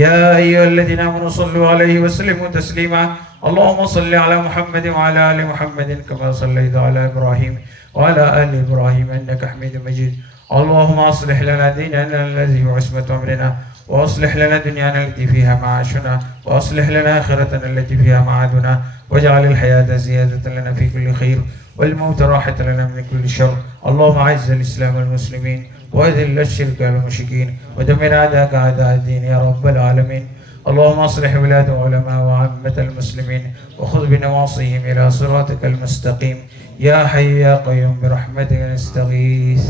يا أيها الذين آمنوا صلوا عليه وسلموا تسليما. اللهم صل على محمد وعلى آل محمد كما صليت على إبراهيم وعلى آل إبراهيم إنك حميد مجيد. اللهم أصلح لنا ديننا الذي هو عصمة أمرنا، وأصلح لنا دنيانا التي فيها معاشنا، وأصلح لنا آخرتنا التي فيها معادنا، واجعل الحياة زيادة لنا في كل خير والموت راحة لنا من كل شر. اللهم أعز الإسلام والمسلمين وأذل الشرك والمشركين ودمر أعداءك أعداء الدين يا رب العالمين. اللهم أصلح ولاة العلماء وعامة المسلمين وخذ بنواصيهم إلى صراطك المستقيم. يا حي يا قيوم برحمتك نستغيث.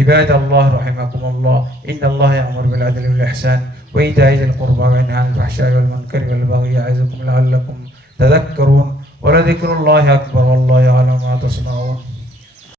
عباد الله رحمكم الله، إن الله يأمر بالعدل والإحسان وإيتاء ذي القربى وينهى عن الفحشاء والمنكر والبغي يعظكم لعلكم تذكرون. ولذكر الله أكبر والله يعلم ما تصنعون.